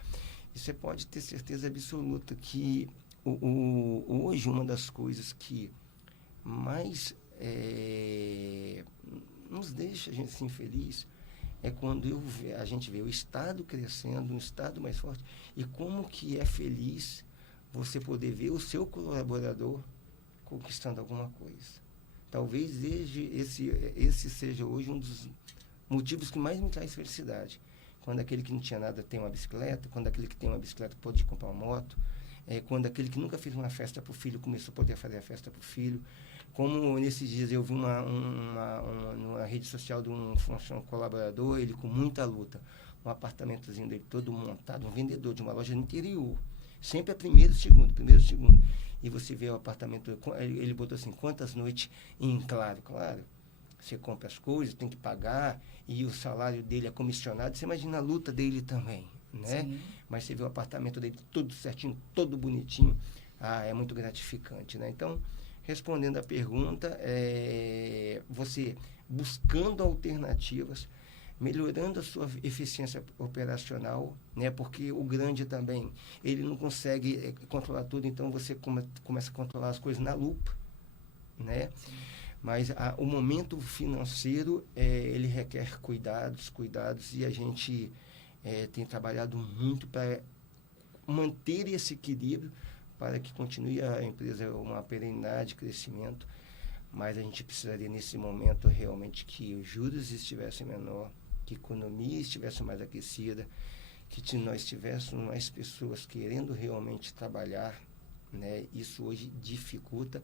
E você pode ter certeza absoluta que hoje uma das coisas que mais nos deixa a gente assim feliz é quando a gente vê o Estado crescendo, um Estado mais forte, e como que é feliz você poder ver o seu colaborador conquistando alguma coisa. Talvez esse seja hoje um dos motivos que mais me traz felicidade. Quando aquele que não tinha nada tem uma bicicleta, quando aquele que tem uma bicicleta pode comprar uma moto, quando aquele que nunca fez uma festa para o filho começou a poder fazer a festa para o filho. Como nesses dias eu vi numa rede social de um colaborador, ele com muita luta, um apartamentozinho dele todo montado, um vendedor de uma loja no interior. Sempre é primeiro, segundo. E você vê o apartamento, ele botou assim, quantas noites em claro. Você compra as coisas, tem que pagar, e o salário dele é comissionado. Você imagina a luta dele também, né? Sim. Mas você vê o apartamento dele todo certinho, todo bonitinho. É muito gratificante, né? Então, respondendo a pergunta, você buscando alternativas, melhorando a sua eficiência operacional, né? Porque o grande também, ele não consegue controlar tudo, então você começa a controlar as coisas na lupa, né? Sim. Mas o momento financeiro, ele requer cuidados, e a gente tem trabalhado muito para manter esse equilíbrio, para que continue a empresa uma perenidade de crescimento, mas a gente precisaria nesse momento realmente que os juros estivessem menor, que a economia estivesse mais aquecida, que nós tivéssemos mais pessoas querendo realmente trabalhar, né? Isso hoje dificulta.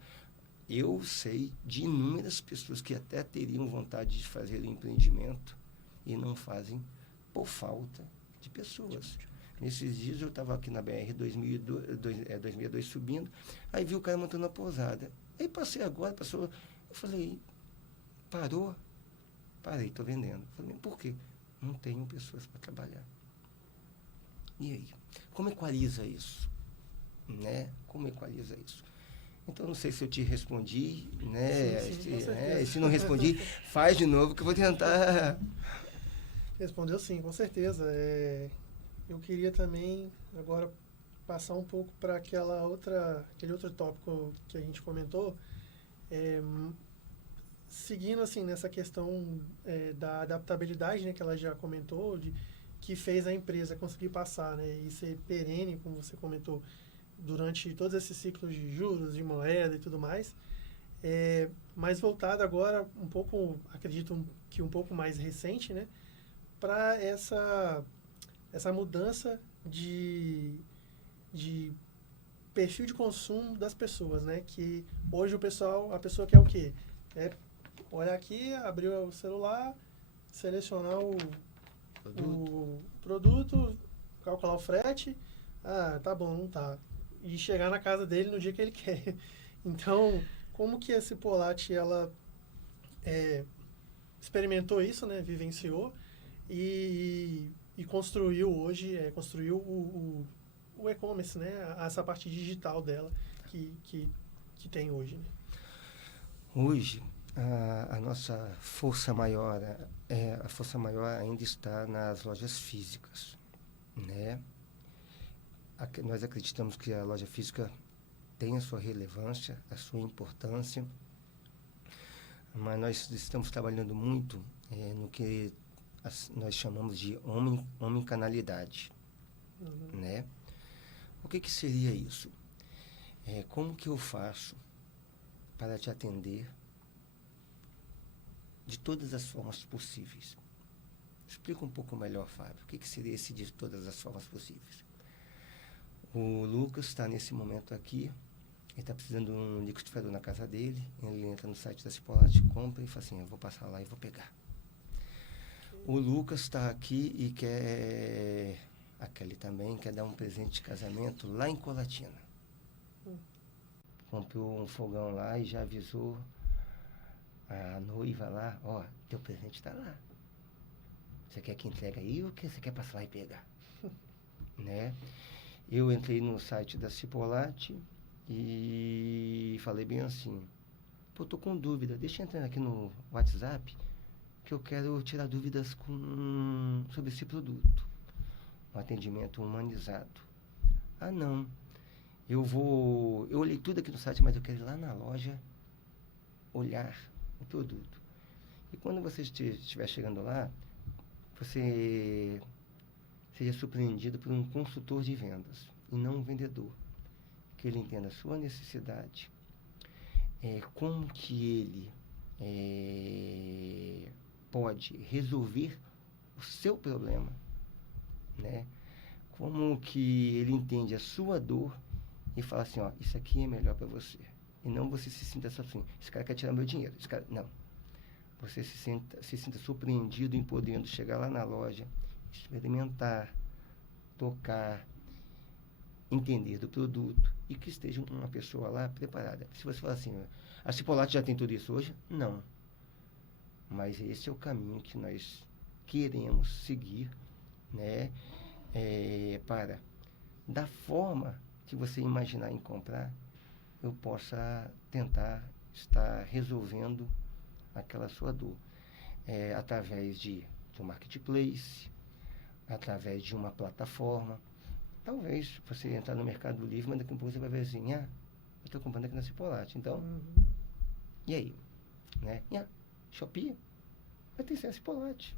Eu sei de inúmeras pessoas que até teriam vontade de fazer o empreendimento e não fazem por falta de pessoas. Nesses dias eu estava aqui na BR 2002 subindo, aí vi o cara montando uma pousada. Aí passei agora, passou, eu falei, parou? Parei, estou vendendo. Falei, por quê? Não tenho pessoas para trabalhar. E aí? Como equaliza isso? Né? Como equaliza isso? Então, não sei se eu te respondi, né? Se não respondi, faz de novo que eu vou tentar. Respondeu sim, com certeza. Eu queria também agora passar um pouco para aquele outro tópico que a gente comentou, seguindo assim nessa questão da adaptabilidade, né, que ela já comentou, que fez a empresa conseguir passar, né, e ser perene, como você comentou, durante todos esses ciclos de juros, de moeda e tudo mais, mas voltado agora um pouco, acredito que um pouco mais recente, né, para essa mudança de perfil de consumo das pessoas, né? Que hoje a pessoa quer o quê? Olhar aqui, abrir o celular, selecionar o produto, calcular o frete, tá bom, não tá. E chegar na casa dele no dia que ele quer. Então, como que a Cipollati, ela experimentou isso, né? Vivenciou e construiu hoje, construiu o e-commerce, né? Essa parte digital dela que tem hoje. Né? Hoje, a nossa força maior, a força maior ainda está nas lojas físicas, né? Nós acreditamos que a loja física tem a sua relevância, a sua importância, mas nós estamos trabalhando muito no que nós chamamos de omnicanalidade, né? O que seria isso? Como que eu faço para te atender de todas as formas possíveis? Explica um pouco melhor, Fábio. O que seria esse de todas as formas possíveis? O Lucas está nesse momento aqui, ele está precisando de um liquidificador na casa dele, ele entra no site da Cipollati, compra e fala assim, eu vou passar lá e vou pegar. O Lucas está aqui e a Kelly também quer dar um presente de casamento lá em Colatina. Comprou um fogão lá e já avisou a noiva lá, teu presente está lá. Você quer que entregue aí ou você quer passar lá e pegar? Né? Eu entrei no site da Cipollati e falei bem assim, tô com dúvida, deixa eu entrar aqui no WhatsApp que eu quero tirar dúvidas sobre esse produto. Um atendimento humanizado. Não, eu olhei tudo aqui no site, mas eu quero ir lá na loja olhar o produto. E quando você estiver chegando lá, você seja surpreendido por um consultor de vendas e não um vendedor. Que ele entenda a sua necessidade, como que ele pode resolver o seu problema, né? Como que ele entende a sua dor e fala assim, isso aqui é melhor para você. E não você se sinta assim, esse cara quer tirar meu dinheiro. Não. Você se sinta surpreendido em podendo chegar lá na loja, experimentar, tocar, entender do produto e que esteja uma pessoa lá preparada. Se você falar assim, a Cipollati já tem tudo isso hoje? Não. Mas esse é o caminho que nós queremos seguir, né? Para, da forma que você imaginar em comprar, eu possa tentar estar resolvendo aquela sua dor. Através de um marketplace, através de uma plataforma. Talvez você entrar no Mercado Livre, mas daqui a pouco você vai ver assim, eu estou comprando aqui na Cipollati. Então, e aí? Né? Shopee vai ter que ser a Cipollati,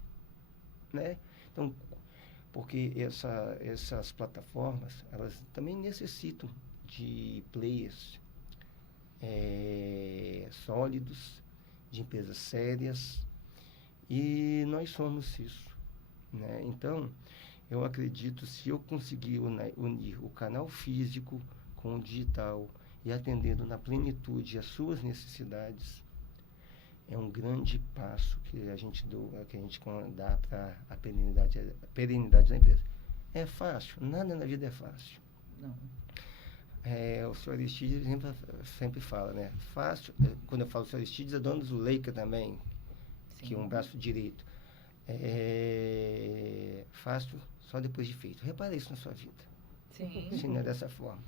né? Então, porque essas plataformas, elas também necessitam de players sólidos, de empresas sérias, e nós somos isso, né? Então, eu acredito, se eu conseguir unir o canal físico com o digital e atendendo na plenitude as suas necessidades, é um grande passo que a gente dá para a perenidade da empresa. É fácil? Nada na vida é fácil. Não. O senhor Aristides sempre fala, né? Fácil, quando eu falo senhor Aristides, é dono do Zuleika também, que é um braço direito. Fácil só depois de feito. Repara isso na sua vida. Sim. Se não é dessa forma.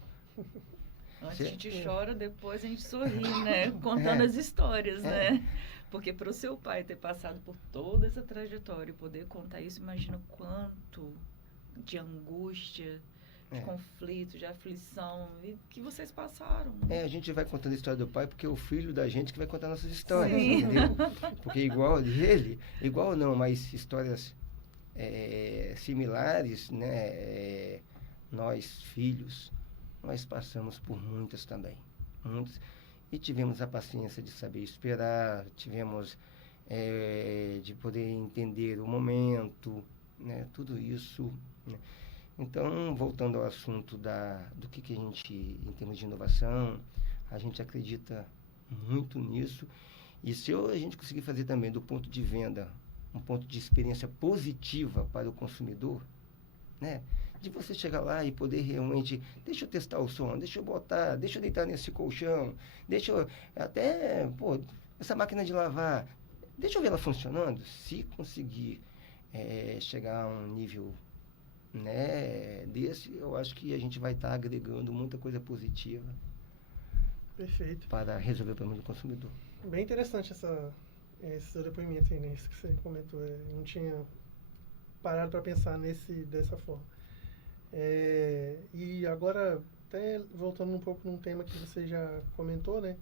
Antes a gente chora, depois a gente sorri, né? Contando as histórias, né? Porque para o seu pai ter passado por toda essa trajetória e poder contar isso, imagina o quanto de angústia, de conflito, de aflição que vocês passaram. A gente vai contando a história do pai porque é o filho da gente que vai contar nossas histórias, Sim. entendeu? Porque igual não, mas histórias similares, né? Nós, filhos, nós passamos por muitas também. Muitas. E tivemos a paciência de saber esperar, tivemos de poder entender o momento, né? Tudo isso, né? Então, voltando ao assunto do que a gente, em termos de inovação, a gente acredita muito nisso. E se a gente conseguir fazer também do ponto de venda um ponto de experiência positiva para o consumidor, né? De você chegar lá e poder realmente, deixa eu testar o som, deixa eu botar, deixa eu deitar nesse colchão, deixa eu até, essa máquina de lavar, deixa eu ver ela funcionando. Se conseguir chegar a um nível, né, desse, eu acho que a gente vai estar agregando muita coisa positiva. Perfeito. Para resolver o problema do consumidor. Bem interessante esse seu depoimento aí, né? Isso que você comentou. Eu não tinha parado para pensar dessa forma. E agora, até voltando um pouco num tema que você já comentou, né?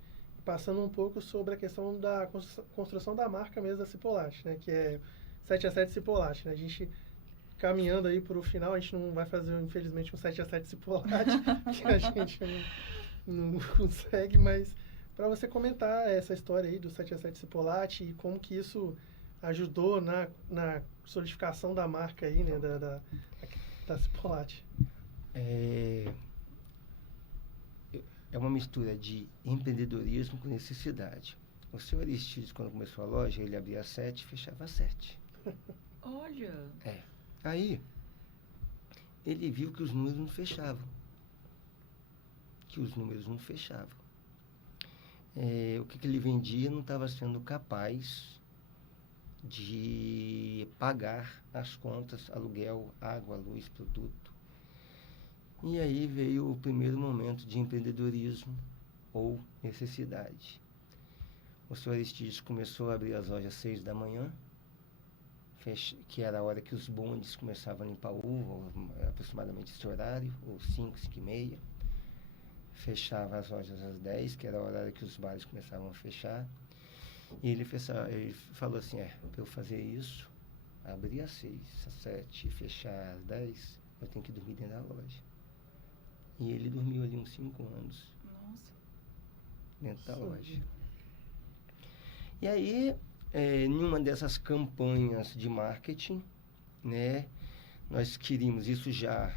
Passando um pouco sobre a questão da construção da marca mesmo da Cipolate, né? Que é 7x7 Cipolate, né? A gente caminhando aí para o final, a gente não vai fazer, infelizmente, um 7x7 Cipolate, que a gente não consegue, mas para você comentar essa história aí do 7x7 Cipolate e como que isso ajudou na solidificação da marca aí, né, da Cipolate. É uma mistura de empreendedorismo com necessidade. O senhor Aristides, quando começou a loja, ele abria às 7 e fechava às 7. Olha! Aí, ele viu que os números não fechavam. O que ele vendia não estava sendo capaz de pagar as contas, aluguel, água, luz, produto. E aí veio o primeiro momento de empreendedorismo ou necessidade. O senhor Aristides começou a abrir as lojas às 6 da manhã, que era a hora que os bondes começavam a limpar a uva, aproximadamente esse horário, ou 5, 5 e meia. Fechava as lojas às 10, que era a hora que os bares começavam a fechar. E ele falou assim, para eu fazer isso, abrir às 6, às 7 e fechar às 10, eu tenho que dormir dentro da loja. E ele dormiu ali uns 5 anos. Nossa. Dentro da loja. E aí, em uma dessas campanhas de marketing, né, nós queríamos isso já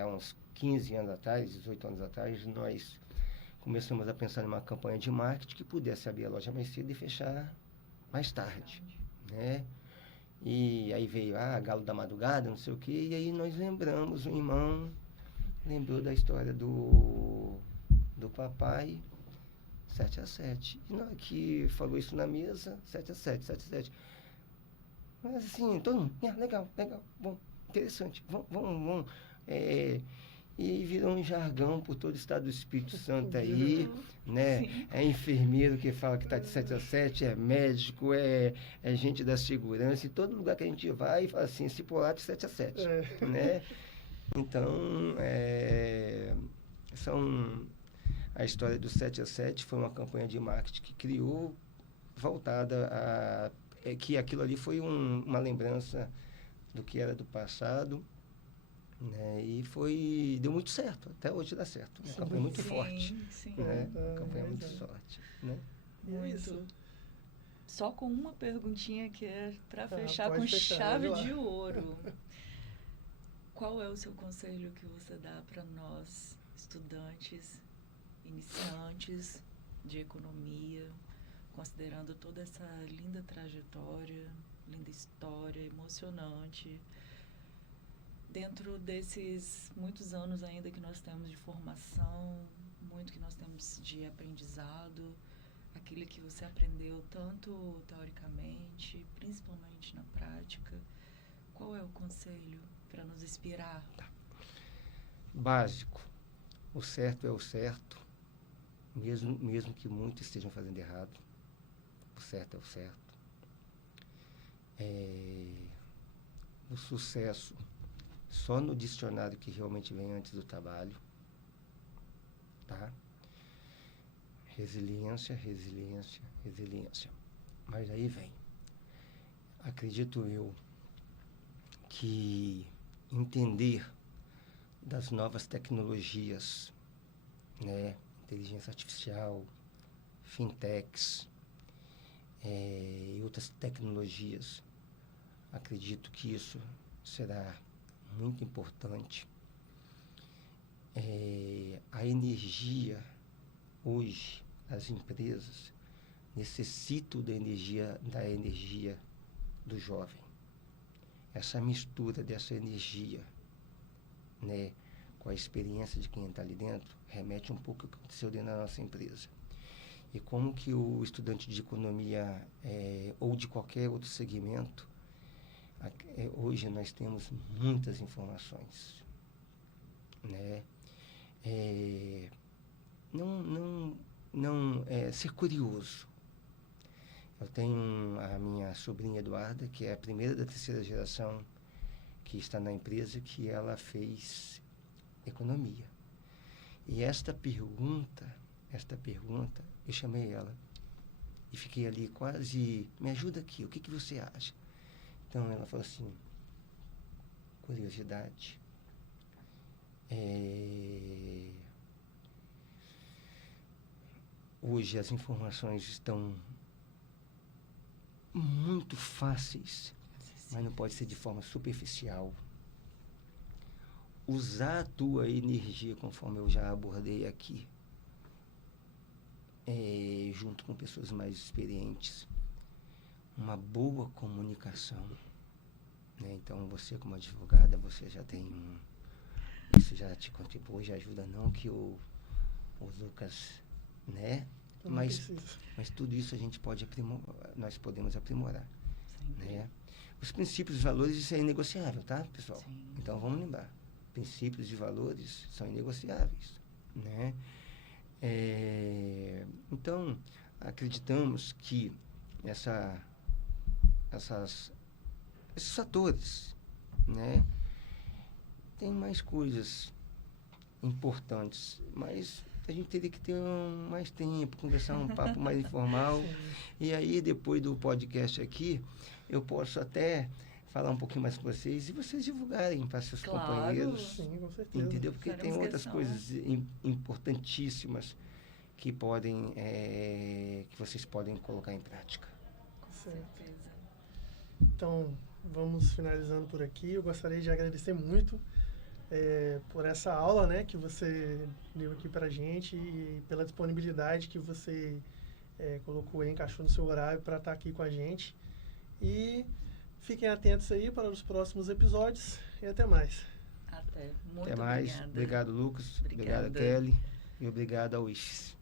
há uns 15 anos atrás, 18 anos atrás, nós começamos a pensar numa campanha de marketing que pudesse abrir a loja mais cedo e fechar mais tarde, né? E aí veio, Galo da Madrugada, não sei o quê, e aí nós lembramos, o irmão lembrou da história do papai, 7x7. E na hora que falou isso na mesa, 7x7. Mas assim, todo mundo, legal, bom, interessante, vamos. E virou um jargão por todo o estado do Espírito Santo aí, né? Sim. É enfermeiro que fala que está de 7x7, é médico, é gente da segurança, e todo lugar que a gente vai, fala assim, Cipolate 7x7, né? Então, a história do 7x7 foi uma campanha de marketing que criou, voltada que aquilo ali foi uma lembrança do que era do passado, né? E deu muito certo, até hoje dá certo. Uma campanha muito forte. Sim. Né? Uma campanha muito forte. Né? Muito. Só com uma perguntinha que é para fechar com fechar, chave de ouro. Qual é o seu conselho que você dá para nós, estudantes, iniciantes de economia, considerando toda essa linda trajetória, linda história, emocionante, dentro desses muitos anos ainda que nós temos de formação, muito que nós temos de aprendizado, aquilo que você aprendeu tanto teoricamente, principalmente na prática, qual é o conselho para nos inspirar? Básico. O certo é o certo, mesmo que muitos estejam fazendo errado. O certo é o certo. O sucesso só no dicionário que realmente vem antes do trabalho, tá? Resiliência, resiliência, resiliência. Mas aí vem. Acredito eu que entender das novas tecnologias, né? Inteligência artificial, fintechs, e outras tecnologias, acredito que isso será muito importante. A energia hoje, as empresas necessitam da energia do jovem. Essa mistura dessa energia, né, com a experiência de quem está ali dentro, remete um pouco ao que aconteceu dentro da nossa empresa. E como que o estudante de economia ou de qualquer outro segmento, hoje nós temos muitas informações, né? Ser curioso. Eu tenho a minha sobrinha Eduarda, que é a primeira da terceira geração que está na empresa, que ela fez economia. E esta pergunta, eu chamei ela e fiquei ali quase, me ajuda aqui, o que você acha? Então ela falou assim, curiosidade. Hoje as informações estão muito fáceis, mas não pode ser de forma superficial. Usar a tua energia, conforme eu já abordei aqui, junto com pessoas mais experientes, uma boa comunicação, né? Então, você como advogada, você já tem isso já te contribui, já ajuda, não que o Lucas, né? Mas tudo isso a gente pode nós podemos aprimorar, né? Os princípios e valores, isso é inegociável, tá, pessoal? Sim. Então, vamos lembrar. Princípios e valores são inegociáveis, né? Então, acreditamos que esses fatores, né? Tem mais coisas importantes, mas a gente teria que ter mais tempo, conversar um papo mais informal. E aí, depois do podcast aqui, eu posso até falar um pouquinho mais com vocês e vocês divulgarem para seus companheiros. Sim, com certeza. Entendeu? Porque tem outras coisas importantíssimas que que vocês podem colocar em prática. Com certeza. Então, vamos finalizando por aqui. Eu gostaria de agradecer muito por essa aula, né, que você deu aqui para a gente e pela disponibilidade que você colocou e encaixou no seu horário para estar aqui com a gente. E fiquem atentos aí para os próximos episódios e até mais. Muito até mais. Obrigada. Obrigado, Lucas. Obrigado, Kelly. E obrigado ao IFES.